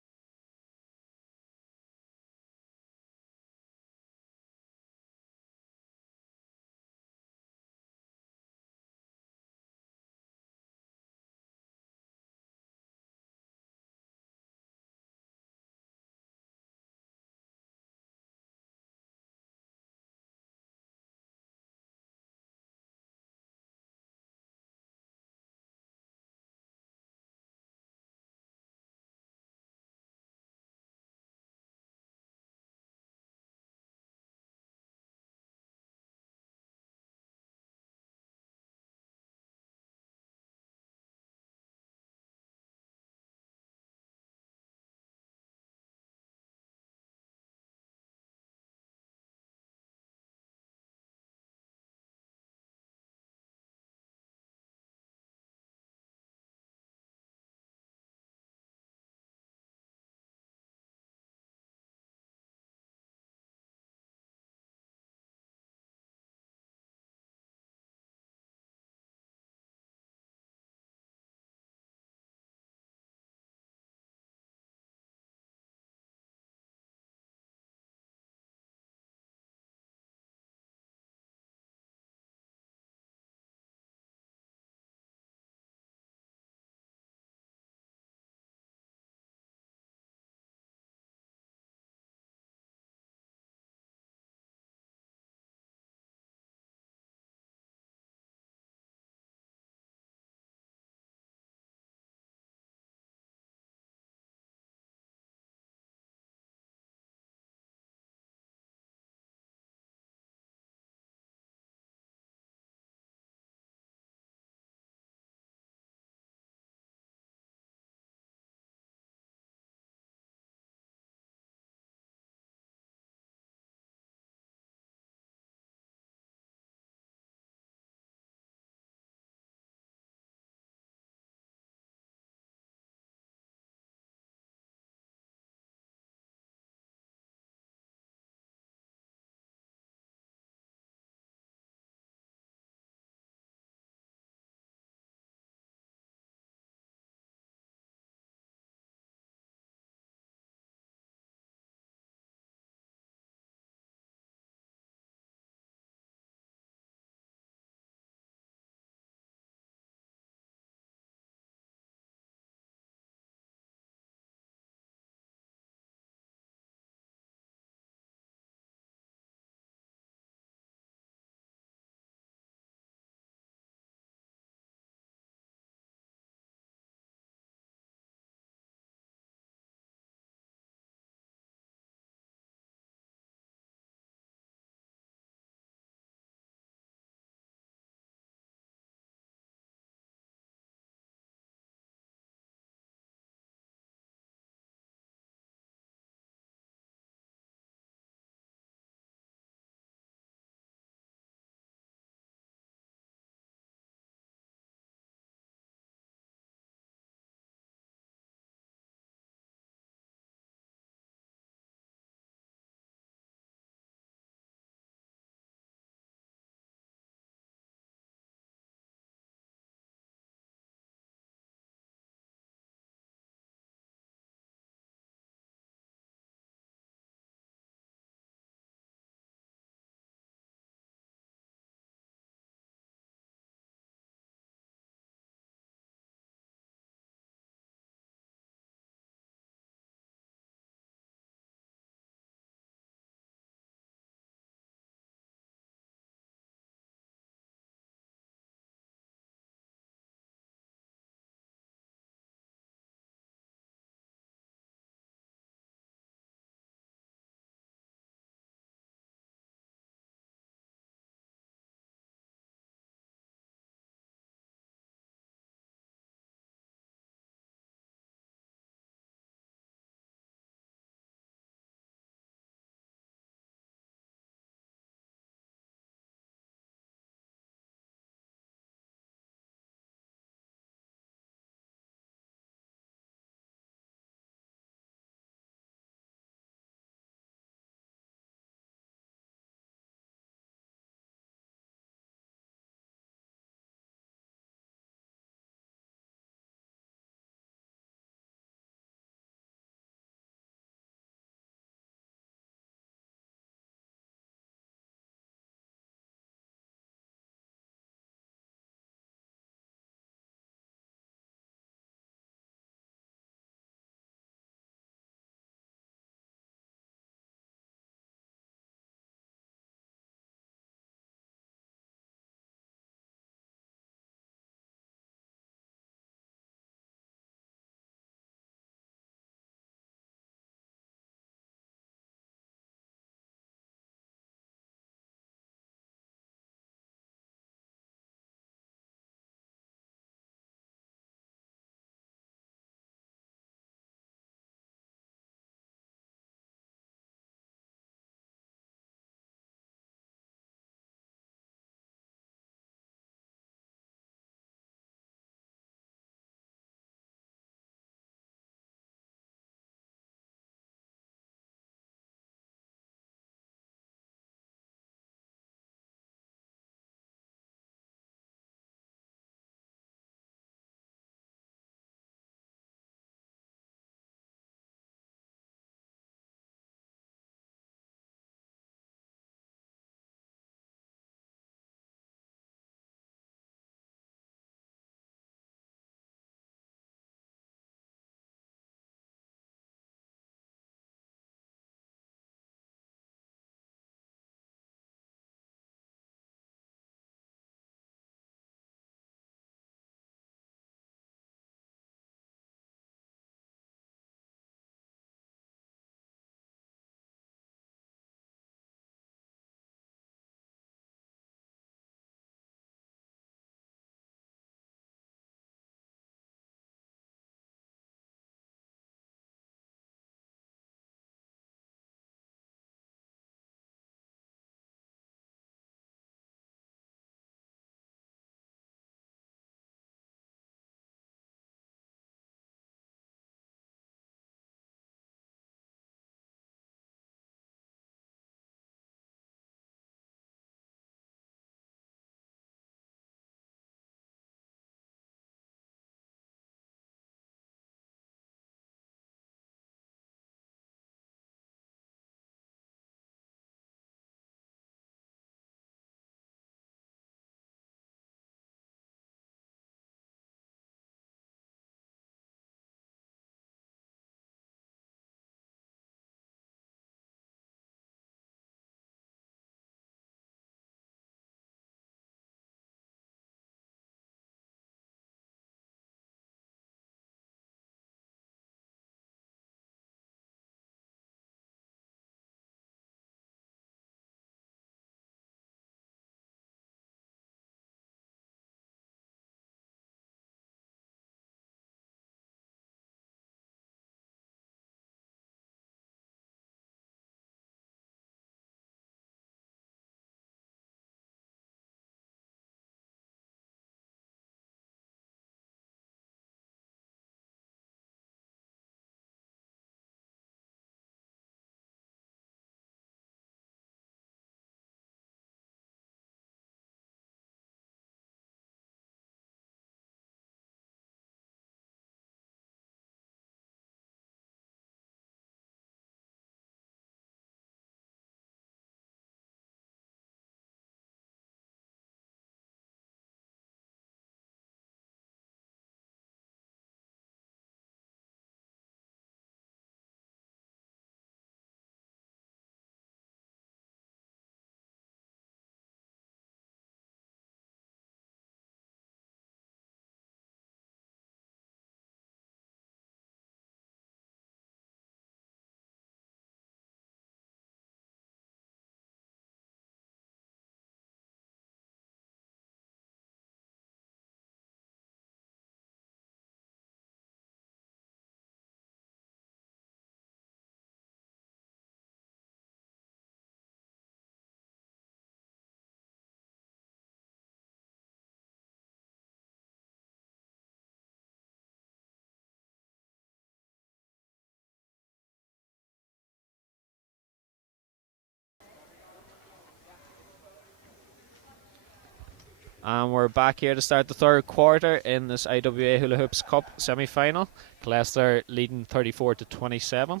And we're back here to start the third quarter in this IWA Hula Hoops Cup semi-final. Killester leading 34-27,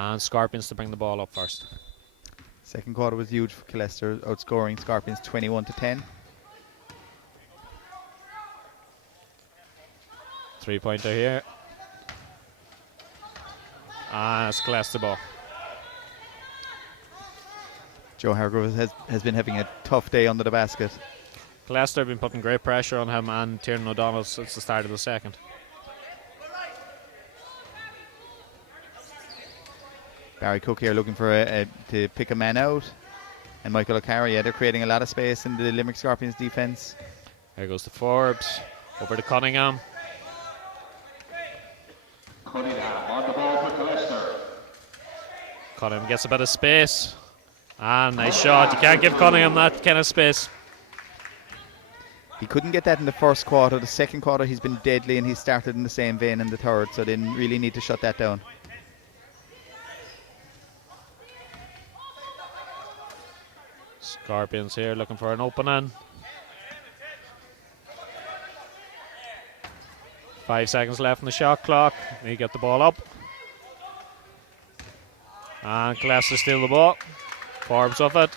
and Scorpions to bring the ball up first. Second quarter was huge for Killester, outscoring Scorpions 21-10. 3-pointer here. And it's Killester ball. Joe Hargrove has been having a tough day under the basket. Killester have been putting great pressure on him and Tiernan O'Donnell since the start of the second. Barry Cook here looking for to pick a man out. And Michael O'Carroll, they're creating a lot of space in the Limerick Scorpions defence. There goes to Forbes, over to Cunningham. Cunningham on the ball for Killester. Cunningham gets a bit of space. And nice shot. You can't give Cunningham that kind of space. He couldn't get that in the first quarter. The second quarter he's been deadly, and he started in the same vein in the third, so they really need to shut that down. Scorpions here looking for an opening. 5 seconds left in the shot clock. They get the ball up. And Killester steal the ball. Forbes off it.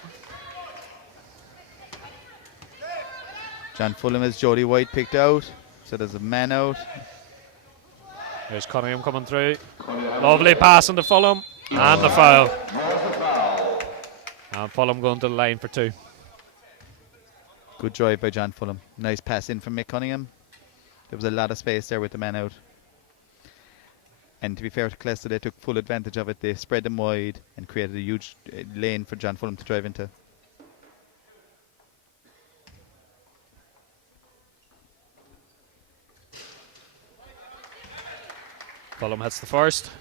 John Fulham has Jody White picked out, so there's a man out. There's Cunningham coming through. Lovely pass into Fulham. And the foul. And Fulham going to the line for 2. Good drive by John Fulham. Nice pass in from Mick Cunningham. There was a lot of space there with the man out. And to be fair to Killester, they took full advantage of it. They spread them wide and created a huge lane for John Fulham to drive into. Fulham hits the first.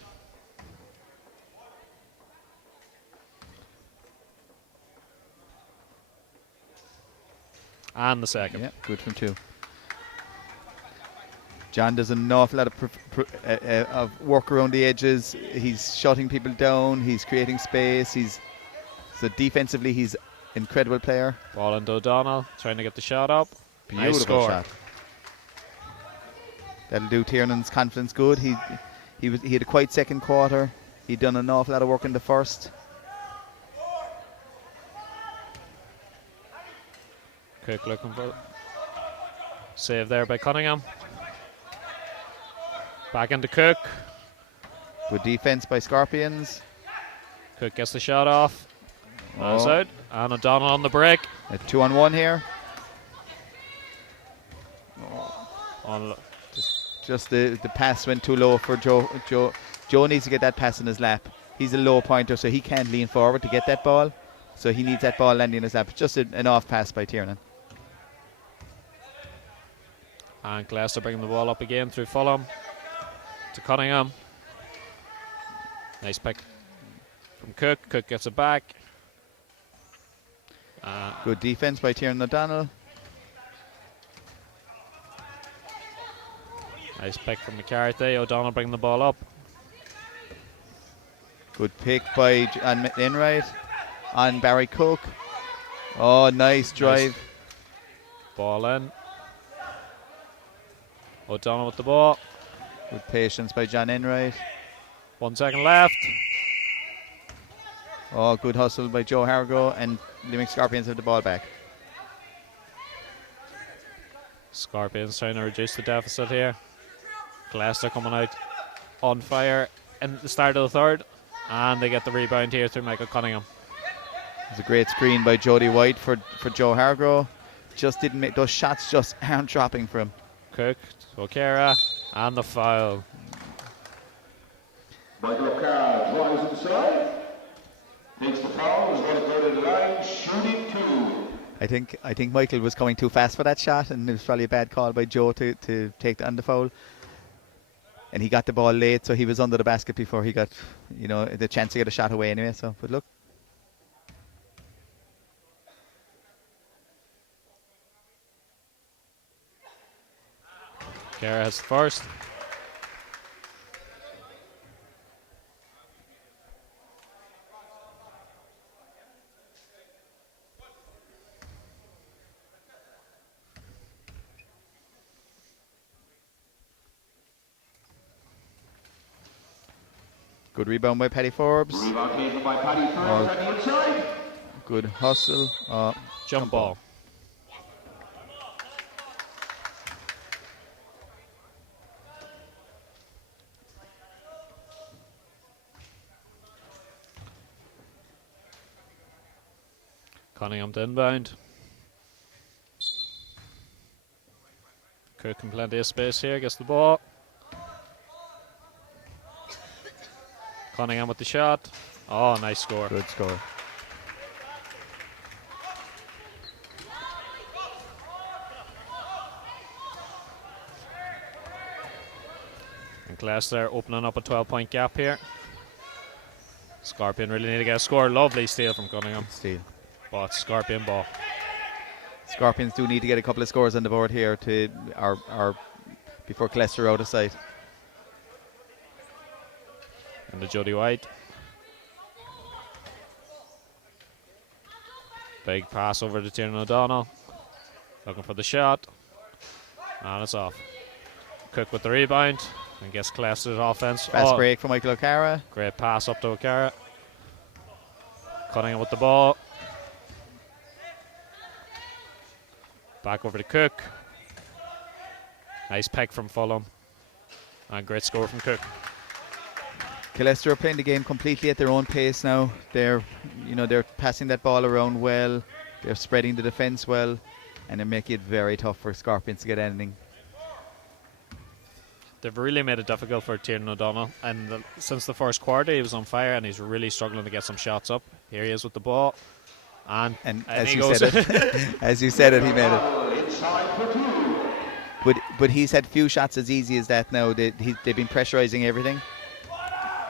And the second. Yeah, good from 2. John does an awful lot of work around the edges. He's shutting people down. He's creating space. So defensively, he's an incredible player. Ball into O'Donnell, trying to get the shot up. Beautiful nice score. shot. That'll do Tiernan's confidence good. He had a quite second quarter. He'd done an awful lot of work in the first. Cook looking for save there by Cunningham. Back into Cook. Good defense by Scorpions. Cook gets the shot off. That's out. And O'Donnell on the break. A 2-on-1 here. Just the pass went too low for Joe. Joe needs to get that pass in his lap. He's a low pointer, so he can't lean forward to get that ball. So he needs that ball landing in his lap. Just an off pass by Tiernan. And Killester bringing the ball up again through Fulham to Cunningham. Nice pick from Cook. Cook gets it back. Good defense by Tiernan O'Donnell. Nice pick from McCarthy. O'Donnell bringing the ball up. Good pick by John Enright on Barry Cook. Oh, nice drive. Nice. Ball in. O'Donnell with the ball. Good patience by John Enright. 1 second left. Oh, good hustle by Joe Hargo, and Limerick Scorpions have the ball back. Scorpions trying to reduce the deficit here. Killester coming out on fire in the start of the third, and they get the rebound here through Michael Cunningham. It's a great screen by Jody White for Joe Hargo. Just didn't make those shots, just aren't dropping for him. Cook to O'Cara, and the foul. Michael O'Carroll drives inside. Takes the foul. Is going to go to the line. Shooting 2. I think Michael was coming too fast for that shot, and it was probably a bad call by Joe to take on the foul. And he got the ball late, so he was under the basket before he got, the chance to get a shot away anyway. So, but look. O'Cara has the first. Good rebound by Paddy Forbes. Rebound taken by Paddy Forbes on the inside. Good hustle. Jump ball. Cunningham to inbound. Cook in plenty of space here, gets the ball. Cunningham with the shot. Oh, nice score. Good score. And Killester opening up a 12-point gap here. Scorpion really need to get a score. Lovely steal from Cunningham. Steal. But Scorpion ball. Scorpions do need to get a couple of scores on the board here to our before Killester out of sight. And the Jody White. Big pass over to Tiernan O'Donnell. Looking for the shot. And it's off. Cook with the rebound. And gets Killester's offense. Fast break for Michael O'Cara. Great pass up to O'Cara. Cunningham with the ball. Back over to Cook. Nice peck from Fulham. And great score from Cook. Killester are playing the game completely at their own pace now. They're passing that ball around well. They're spreading the defense well, and they're making it very tough for Scorpions to get anything. They've really made it difficult for Tiernan O'Donnell, and since the first quarter he was on fire and he's really struggling to get some shots up. Here he is with the ball, and as he you goes. said it, as you said it, he made it. But he's had few shots as easy as that now. They've been pressurizing everything,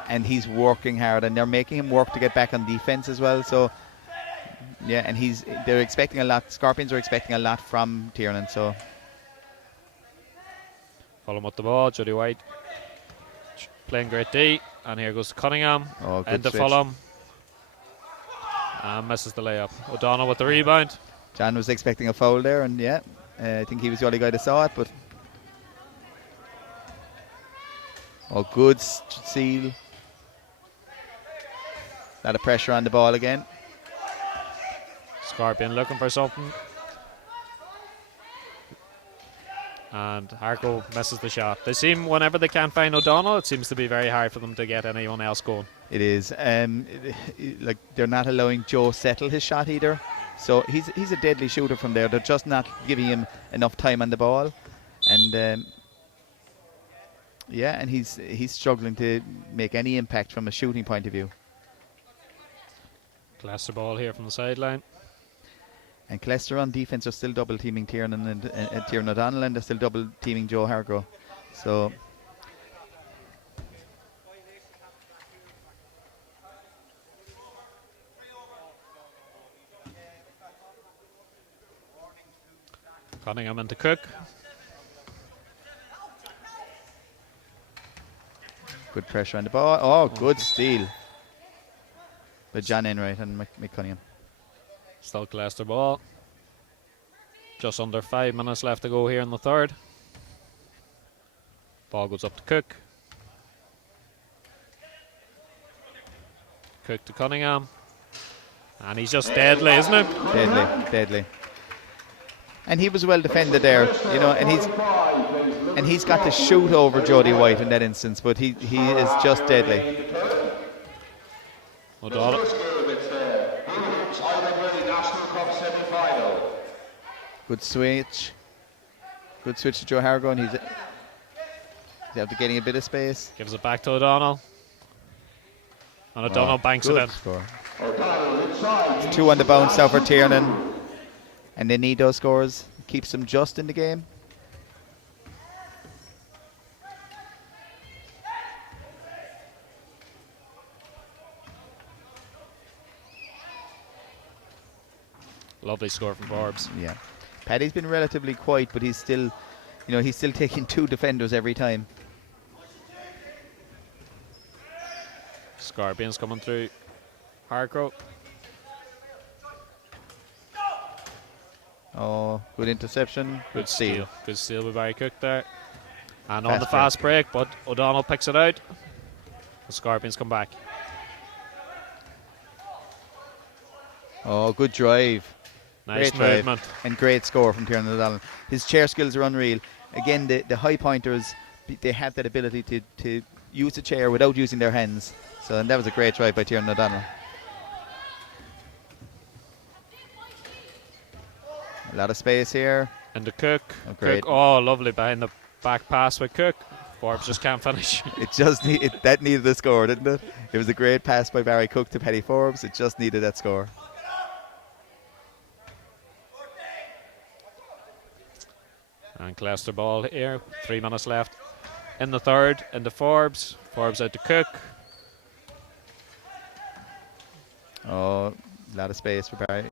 and he's working hard, and they're making him work to get back on defense as well. So yeah, and they're expecting a lot. Scorpions are expecting a lot from Tiernan. So. Follow him with the ball. Jody White playing great D. And here goes Cunningham. Oh, good into switch. Fulham. And misses the layup. O'Donnell with the rebound. John was expecting a foul there, and yeah, I think he was the only guy that saw it. But good seal. A lot of pressure on the ball again. Scorpion looking for something. And Harco misses the shot. They seem, whenever they can't find O'Donnell, it seems to be very hard for them to get anyone else going. It is. Like they're not allowing Joe settle his shot either. So he's a deadly shooter from there. They're just not giving him enough time on the ball, and and he's struggling to make any impact from a shooting point of view. Killester ball here from the sideline. And Killester on defense are still double teaming Tiernan and Tiernan O'Donnell, and they're still double teaming Joe Hargrove. So Cunningham into Cook. good pressure on the ball. Oh, good steal by John Enright and Mick Cunningham. Still Killester ball. Just under 5 minutes left to go here in the third. Ball goes up to Cook. Cook to Cunningham. And he's just deadly, isn't it? Deadly. And he was well defended there, and he's got to shoot over Jody White in that instance, but he is just deadly. O'Donnell. Good switch to Joe Hargo, and he's after getting a bit of space. Gives it back to O'Donnell. And O'Donnell banks it in. Score. It's 2 on the bounce now for Tiernan, and they need those scores. Keeps them just in the game. Lovely score from Forbes. Yeah. Paddy's been relatively quiet, but he's still taking 2 defenders every time. Scorpions coming through. Hargrove. Oh, good interception. Good steal. Good steal by Barry Cook there. And on Fast the fast break, but O'Donnell picks it out. The Scorpions come back. Oh, good drive. Nice Great drive. movement. And great score from Tiernan O'Donnell. His chair skills are unreal. Again, the high pointers, they have that ability to use the chair without using their hands. So, and that was a great drive by Tiernan O'Donnell. A lot of space here. And the Cook. Oh, great. Cook, oh, lovely behind the back pass with Cook. Forbes just can't finish. That needed a score, didn't it? It was a great pass by Barry Cook to Petty Forbes. It just needed that score. And Killester ball here. 3 minutes left in the third. Into Forbes. Forbes out to Cook. Oh, a lot of space for Barry.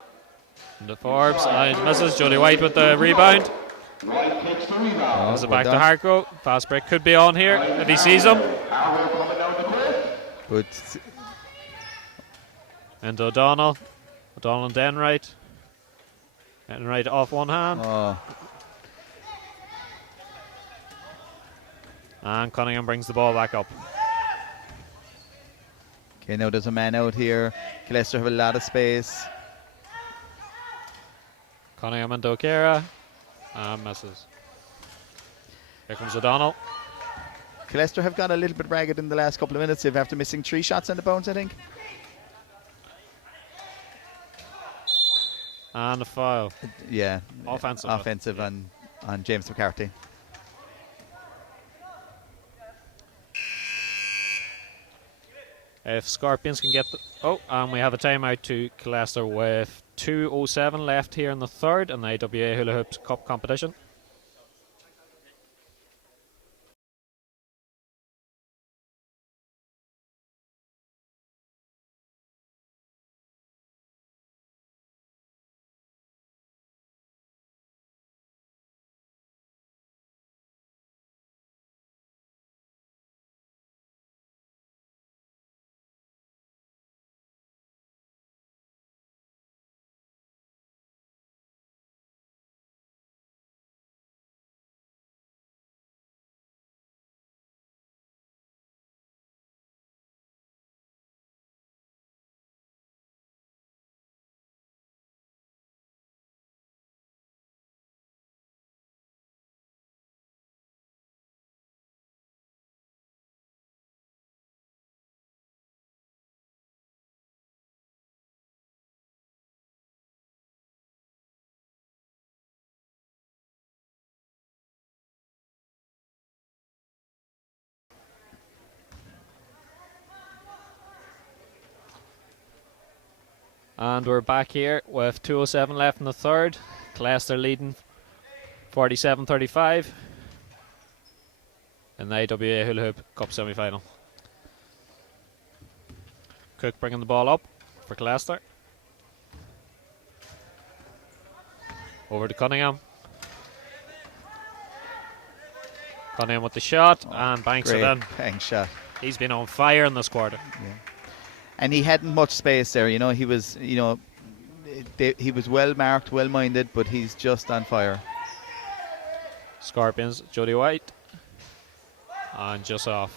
Into Forbes. And misses. Jody White with the rebound. White takes the rebound. Gives it well back to done. Harco. Fast break could be on here if he sees him. Harrow coming down the court. But Into O'Donnell. O'Donnell and Denright. Denright off one hand. oh, And Cunningham brings the ball back up. okay, now there's a man out here. Killester have a lot of space. Cunningham and O'Kara. And misses. Here comes O'Donnell. Killester have got a little bit ragged in the last couple of minutes. They've after missing 3 shots on the bounce, I think. And a foul. Yeah, Offensive. offensive on James McCarthy. If Scorpions can get the... Oh, and we have a timeout to Killester with 2:07 left here in the third in the IWA Hula Hoops Cup competition. And we're back here with 2:07 left in the third. Killester leading 47-35 in the IWA Hula Hoop Cup semi-final. Cook bringing the ball up for Killester. Over to Cunningham. Cunningham with the shot and banks it Great in. bang shot. He's been on fire in this quarter. Yeah. And he hadn't much space there, you know. He was, he was well marked, well minded, but he's just on fire. Scorpions, Jody White. And just off.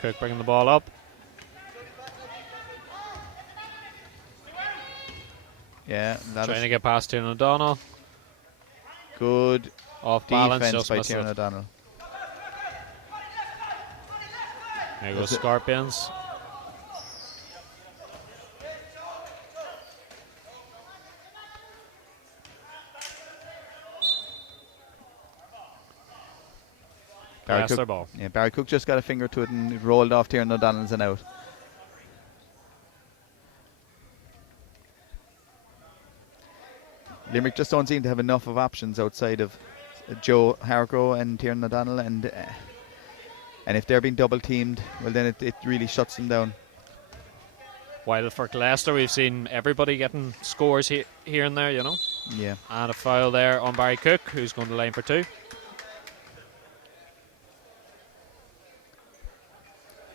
Cook bringing the ball up. Yeah, Trying to get past Tiernan O'Donnell. good Off balance, defense just by missed Tiernan it. O'Donnell. There goes Was it- Scorpions. Barry Pass Cook, their ball. yeah, Barry Cook just got a finger to it and it rolled off Tiernan O'Donnell's and out. Limerick just don't seem to have enough of options outside of Joe Hargrove and Tiernan O'Donnell, and if they're being double teamed, well then it really shuts them down. While for Killester, we've seen everybody getting scores here and there, you know. Yeah. And a foul there on Barry Cook, who's going to line for 2.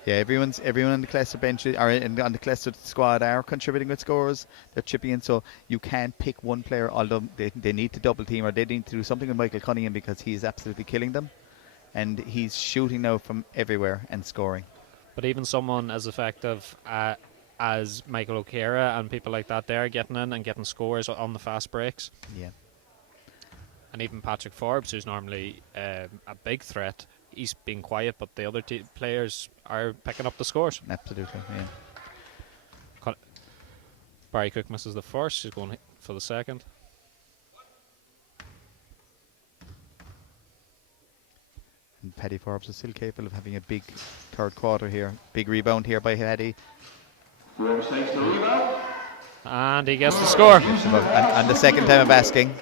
Yeah, everyone on the Killester bench or on the Killester squad are contributing with scores. They're chipping in, so you can't pick one player. Although they need to double team or they need to do something with Michael Cunningham because he's absolutely killing them. and he's shooting now from everywhere and scoring. But even someone as effective as Michael O'Kara and people like that, they're getting in and getting scores on the fast breaks. Yeah. And even Patrick Forbes, who's normally a big threat, he's been quiet, but the other players are picking up the scores. Absolutely, yeah. Barry Cook misses the first, she's going for the second. And Paddy Forbes is still capable of having a big third quarter here. Big rebound here by Paddy. Forbes takes the rebound. And he gets the score. And the second time of asking.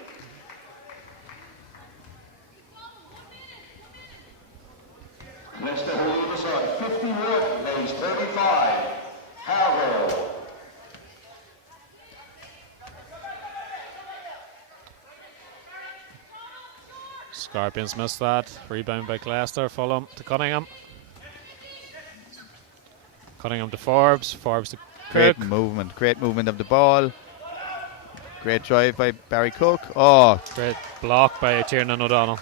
Killester holding us on 51, base 35. Harrow. Scorpions missed that. Rebound by Killester. Fulham to Cunningham. Cunningham to Forbes. Forbes to Cook. Great movement of the ball. Great drive by Barry Cook. Oh, Great block by Tiernan O'Donnell.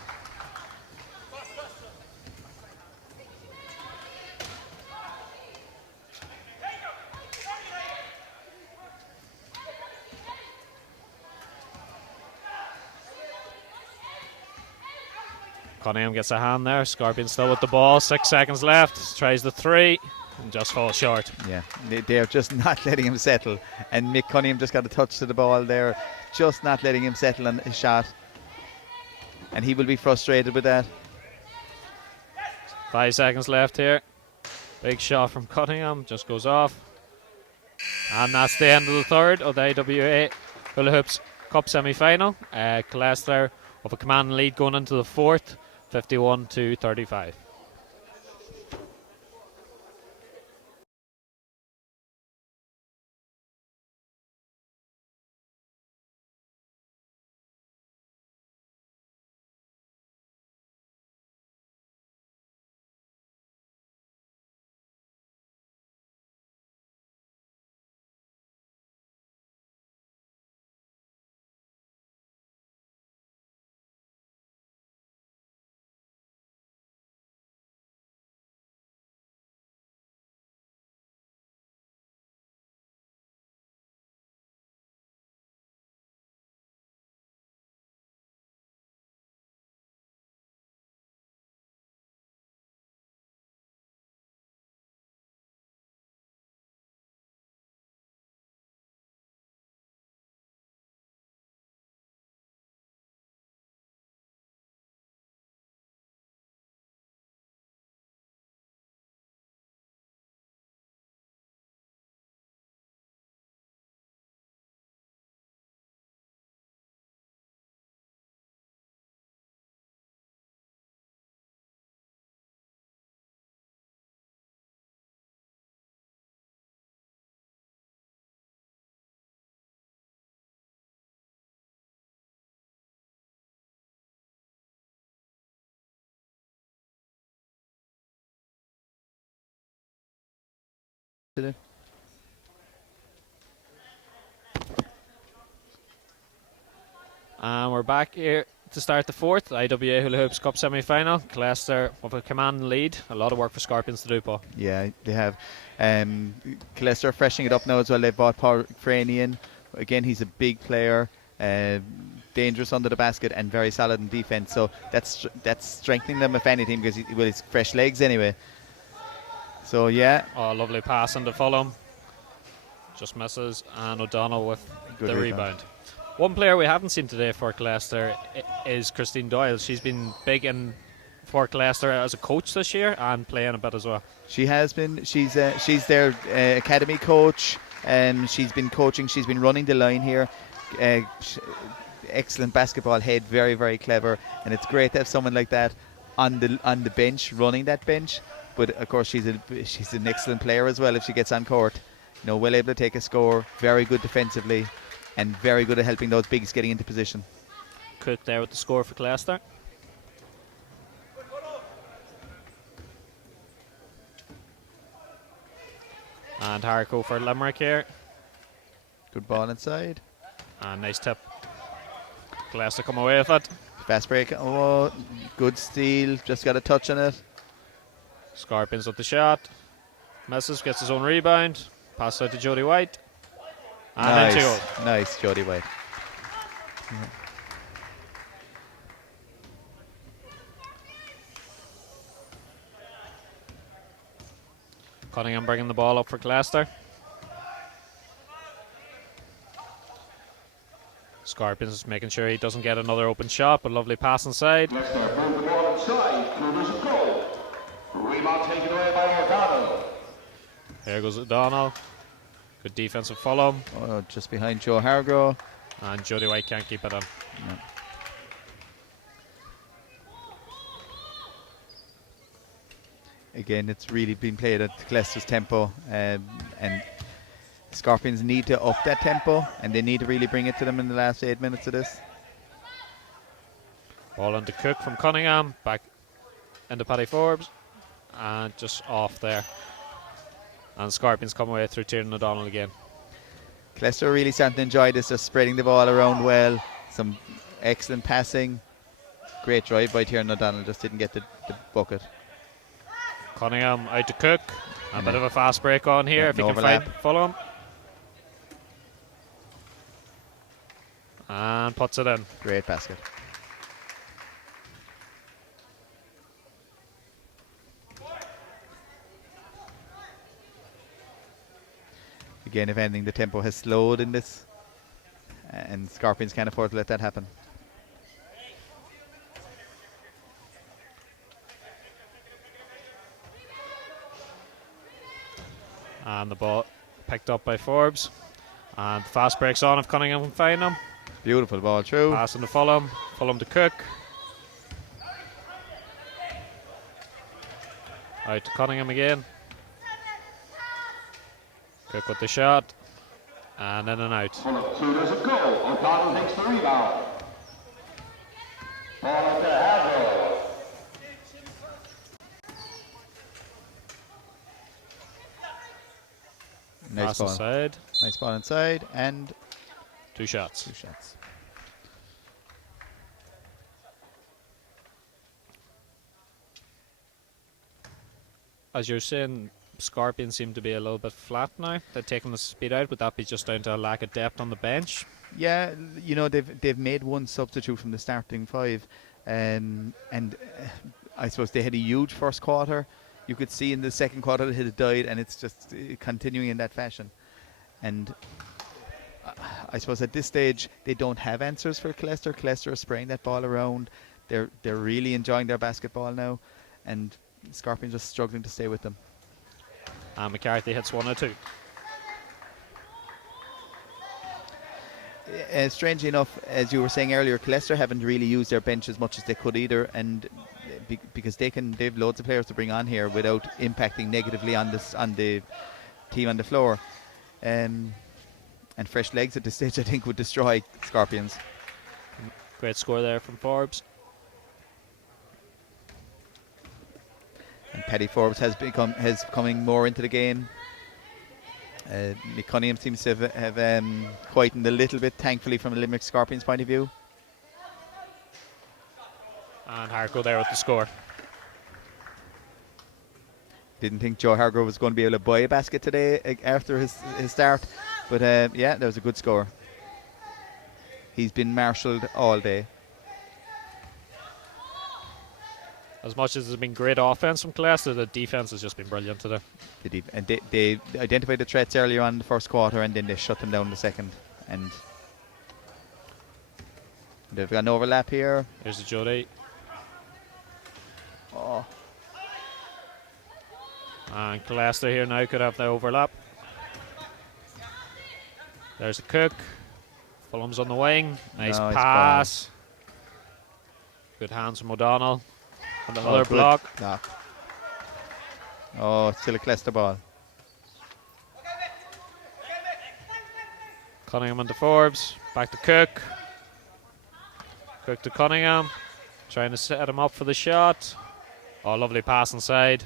Cunningham gets a hand there. Scorpion still with the ball. 6 seconds left. Tries the three and just falls short. yeah, they're just not letting him settle. And Mick Cunningham just got a touch to the ball there, just not letting him settle on his shot. And he will be frustrated with that. 5 seconds left here. Big shot from Cunningham. Just goes off. And that's the end of the third of the IWA Hula Hoops Cup semi-final. Killester with a command lead going into the fourth. 51-35. And we're back here to start the fourth IWA Hula Hoops Cup semi-final. Killester with a command lead. A lot of work for Scorpions to do, Paul. Yeah, they have. Killester freshening it up now as well. They've bought Paul Franey in. Again, he's a big player, dangerous under the basket and very solid in defence. So that's strengthening them, if anything, because he's fresh legs anyway. So, yeah. Oh, lovely pass into Fulham. Just misses. And O'Donnell with Good the rebound. One player we haven't seen today for Killester is Christine Doyle. She's been big in for Killester as a coach this year and playing a bit as well. She has been. She's their academy coach, and she's been coaching. She's been running the line here. Excellent basketball head, very, very clever, and it's great to have someone like that on the bench, running that bench. But of course, she's an excellent player as well if she gets on court. Well able to take a score, very good defensively, and very good at helping those bigs getting into position. Cook there with the score for Killester. And Harco for Limerick here. Good ball inside. And nice tip. Killester come away with it. Fast break. Oh, good steal. Just got a touch on it. Scorpions with the shot. Messes gets his own rebound. Pass out to Jody White. And into goal. Nice, Jody White. Cunningham bringing the ball up for Killester. Scorpions making sure he doesn't get another open shot, but lovely pass inside. Killester moved the ball inside. Cougars a goal. Rebound taken away by O'Donnell. Here goes O'Donnell. Good defensive follow. Oh, just behind Joe Hargrove. And Jody White can't keep it on. No. Again, it's really been played at Killester's tempo, and Scorpions need to up that tempo, and they need to really bring it to them in the last 8 minutes of this. Ball into Cook from Cunningham. Back into Paddy Forbes. And just off there. And Scorpions come away through Tiernan O'Donnell again. Killester really starting to enjoy this, just spreading the ball around well. Some excellent passing. Great drive by Tiernan O'Donnell, just didn't get the bucket. Cunningham out to Cook. A bit of a fast break on here if he can find Fulham. And puts it in. Great basket. Again, if anything, the tempo has slowed in this, and Scorpions can't afford to let that happen. And the ball picked up by Forbes. And the fast breaks on if Cunningham can find him. Beautiful ball through. Passing to Fulham. Fulham to Cook. Out to Cunningham again. Cook with the shot. And in and out. Fulham 2, there's a goal. O'Donnell takes the rebound. Ball out to Hargrove. Nice Pass ball. inside. Nice ball inside, and 2 shots. 2 shots. As you're saying, Scorpions seem to be a little bit flat now. They're taking the speed out. Would that be just down to a lack of depth on the bench? Yeah, you know, they've made one substitute from the starting 5, and I suppose they had a huge first quarter. You could see in the second quarter it had died, and it's just continuing in that fashion. And I suppose at this stage they don't have answers for Killester. Killester is spraying that ball around. They're really enjoying their basketball now, and Scorpions just struggling to stay with them. And McCarthy hits 1 or 2. Strangely enough, as you were saying earlier, Killester haven't really used their bench as much as they could either, and because they've loads of players to bring on here without impacting negatively on the team on the floor, and fresh legs at this stage I think would destroy Scorpions. Great score there from Forbes. And Paddy Forbes has coming more into the game. Cunningham seems to have quietened a little bit, thankfully, from a Limerick Scorpions point of view. And Harco there with the score. Didn't think Joe Hargrove was going to be able to buy a basket today after his start, but yeah, that was a good score. He's been marshalled all day. As much as there's been great offense from Killester, the defense has just been brilliant today. And they identified the threats earlier on in the first quarter, and then they shut them down in the second. And they've got an overlap here. Here's the Jody. Oh. And Killester here now could have the overlap. There's a Cook. Fulham's on the wing. Nice pass. Good hands from O'Donnell. And another block. Oh, still a Killester ball. Cunningham into Forbes. Back to Cook. Cook to Cunningham. Trying to set him up for the shot. Oh, lovely pass inside.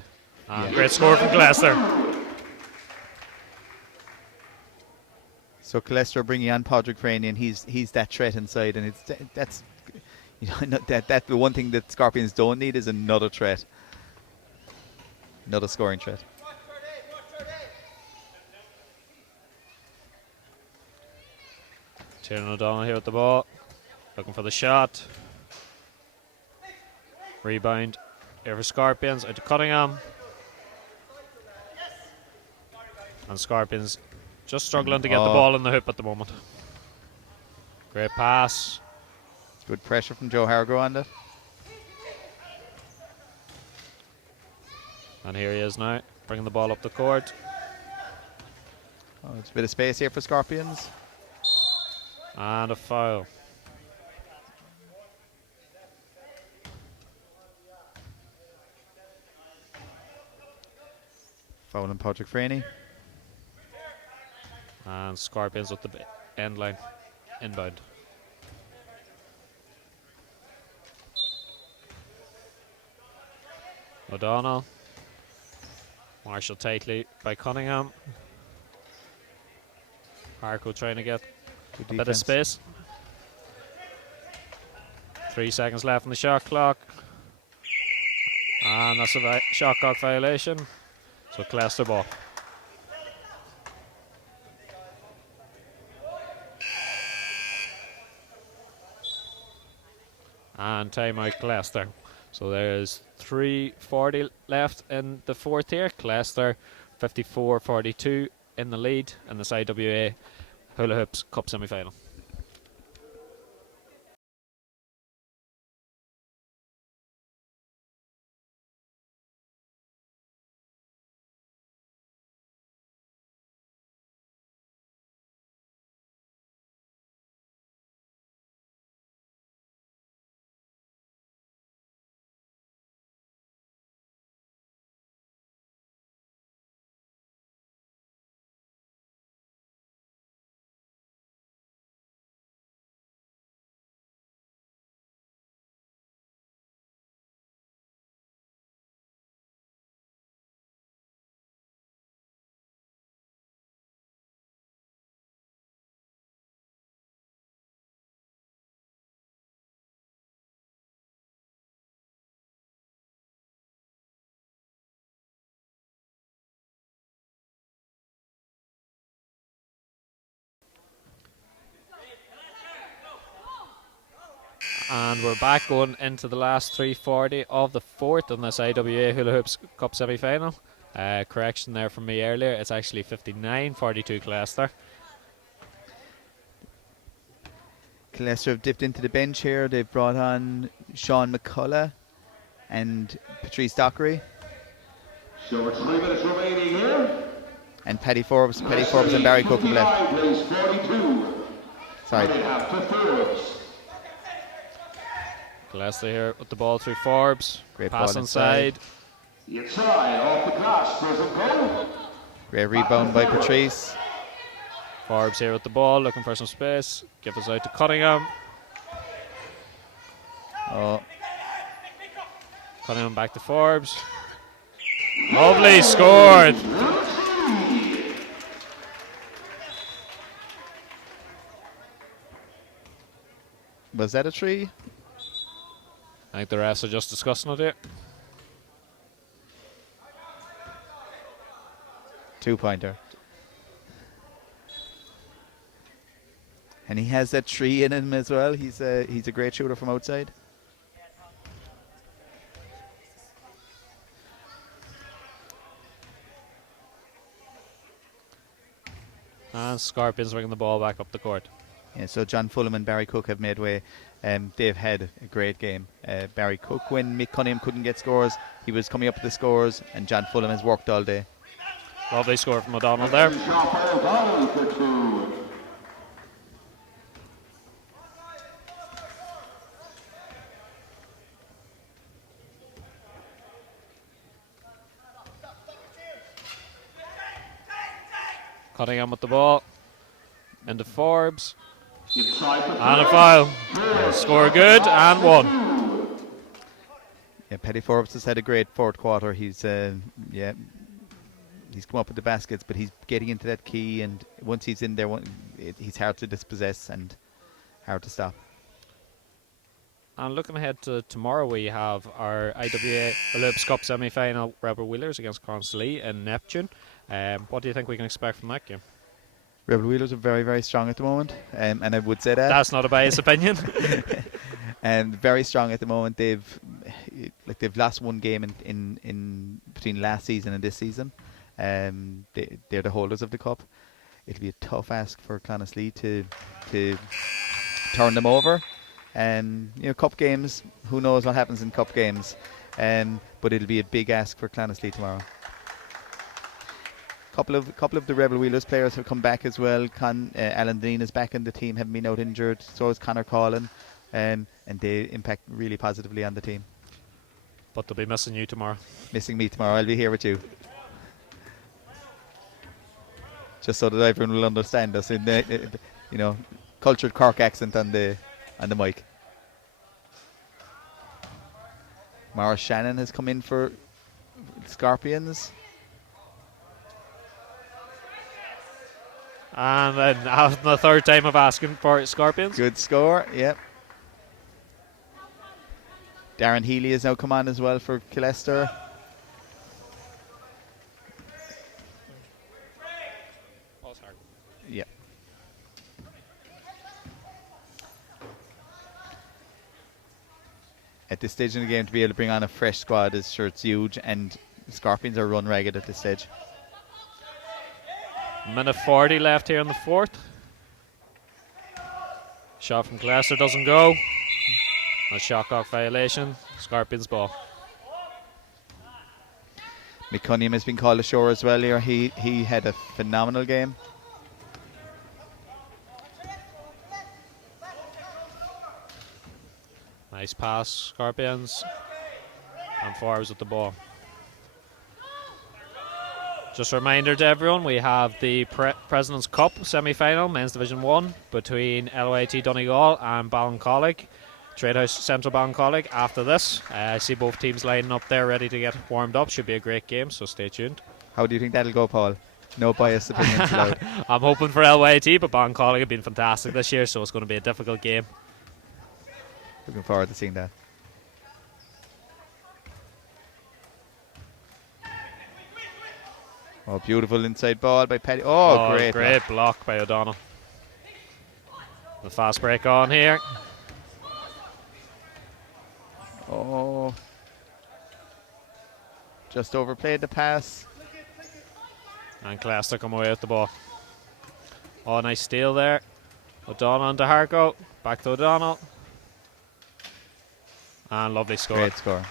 And great score from Killester. So Killester bringing on Padraig Franian, he's that threat inside, and that's You know, that the one thing that Scorpions don't need is another threat, another scoring threat. Tiernan O'Donnell here with the ball, looking for the shot. Rebound here for Scorpions, out to Cunningham. And Scorpions just struggling to get the ball in the hoop at the moment. Great pass. Good pressure from Joe Hargrove on that. And here he is now, bringing the ball up the court. Oh, it's a bit of space here for Scorpions. And a foul. Foul on Patrick Franey. And Scorpions with the end line, inbound. O'Donnell. Marshall tightly by Cunningham. Harco trying to get a bit of space. 3 seconds left on the shot clock. And that's a shot clock violation. So Killester ball. And timeout Killester. So there's 3:40 left in the fourth here. Killester 54-42 in the lead in this IWA Hula Hoops Cup semi-final. And we're back going into the last 3:40 of the fourth on this IWA Hula Hoops Cup semi-final. Correction there from me earlier, it's actually 59-42 Killester. Killester have dipped into the bench here. They've brought on Sean McCullough and Patrice Dockery. So it's 3 minutes remaining here. And Paddy Forbes and Barry Cook have left. Plays 42. Sorry. They have to Forbes. Killester here with the ball through Forbes. Great pass ball inside. Inside, off the glass, doesn't go. Great rebound by Patrice. Forbes here with the ball, looking for some space. Give us out to Cunningham. Oh, Cunningham back to Forbes. Lovely, scored. was that a three? I think the refs are just discussing it here. 2-pointer. And he has that tree in him as well. He's a great shooter from outside. And Scorpions bringing the ball back up the court. Yeah, so John Fulham and Barry Cook have made way. They've had a great game. Barry Cook, when Mick Cunningham couldn't get scores, he was coming up with the scores, and John Fulham has worked all day. Lovely score from O'Donnell there. Cunningham with the ball. Into Forbes. And a foul. Score good and one. Yeah, Paddy Forbes has had a great fourth quarter. He's he's come up with the baskets, but he's getting into that key, and once he's in there, he's hard to dispossess and hard to stop. And looking ahead to tomorrow, we have our IWA Olympics Cup semi-final Rebel Wheelers against Clonslea in Neptune. What do you think we can expect from that game? Rebel Wheelers are very, very strong at the moment, and I would say that. That's not a biased opinion. And very strong at the moment. They've lost one game in between last season and this season. They're the holders of the cup. It'll be a tough ask for Clonslea to turn them over. Cup games, who knows what happens in cup games. But it'll be a big ask for Clonslea tomorrow. Couple of the Rebel Wheelers players have come back as well. Alan Dean is back in the team, haven't been out injured. So is Connor Collin, and they impact really positively on the team. But they'll be missing you tomorrow. Missing me tomorrow. I'll be here with you, just so that everyone will understand us in the cultured Cork accent on the mic. Morris Shannon has come in for Scorpions. And then after the third time of asking for Scorpions. Good score, yep. Darren Healy has now come on as well for Killester. Yep. At this stage in the game, to be able to bring on a fresh squad is sure it's huge, and the Scorpions are run ragged at this stage. Minute 40 left here in the fourth. Shot from Killester doesn't go. A shot clock violation. Scorpions ball. McCunningham has been called ashore as well here. He had a phenomenal game. Nice pass, Scorpions. And forwards with the ball. Just a reminder to everyone, we have the President's Cup semi-final, Men's Division 1, between LOIT Donegal and Ballincollig, Tradehouse Central Ballincollig. After this, I see both teams lining up there ready to get warmed up. Should be a great game, so stay tuned. How do you think that'll go, Paul? No biased opinions allowed. I'm hoping for LOIT, but Ballincollig have been fantastic this year, so it's going to be a difficult game. Looking forward to seeing that. Oh, beautiful inside ball by Paddy. Oh, great block by O'Donnell. The fast break on here. Oh. Just overplayed the pass. And Killester come away with the ball. Oh, nice steal there. O'Donnell into Harco. Back to O'Donnell. And lovely score. Great score.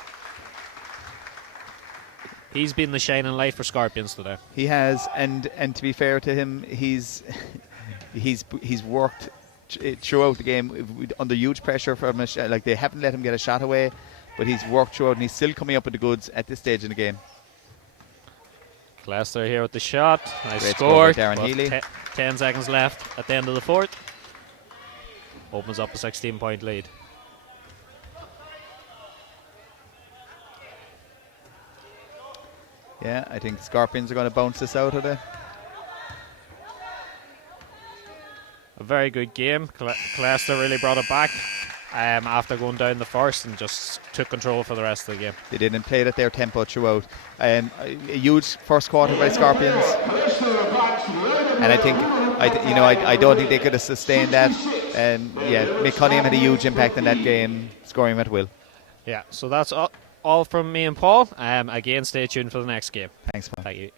He's been the shining light for Scorpions today. He has, and to be fair to him, he's worked throughout the game under huge pressure from like they haven't let him get a shot away, but he's worked throughout and he's still coming up with the goods at this stage in the game. Killester here with the shot. Nice Great score. Darren Healy. 10 seconds left at the end of the fourth. Opens up a 16-point lead. Yeah, I think Scorpions are going to bounce this out of it. A very good game. Killester really brought it back after going down the first and just took control for the rest of the game. They didn't play at their tempo throughout. A huge first quarter by Scorpions, and I think I don't think they could have sustained that. And yeah, Mick Cunningham had a huge impact in that game, scoring at will. Yeah, so that's all from me and Paul. Again, stay tuned for the next game. Thanks, man. Thank you.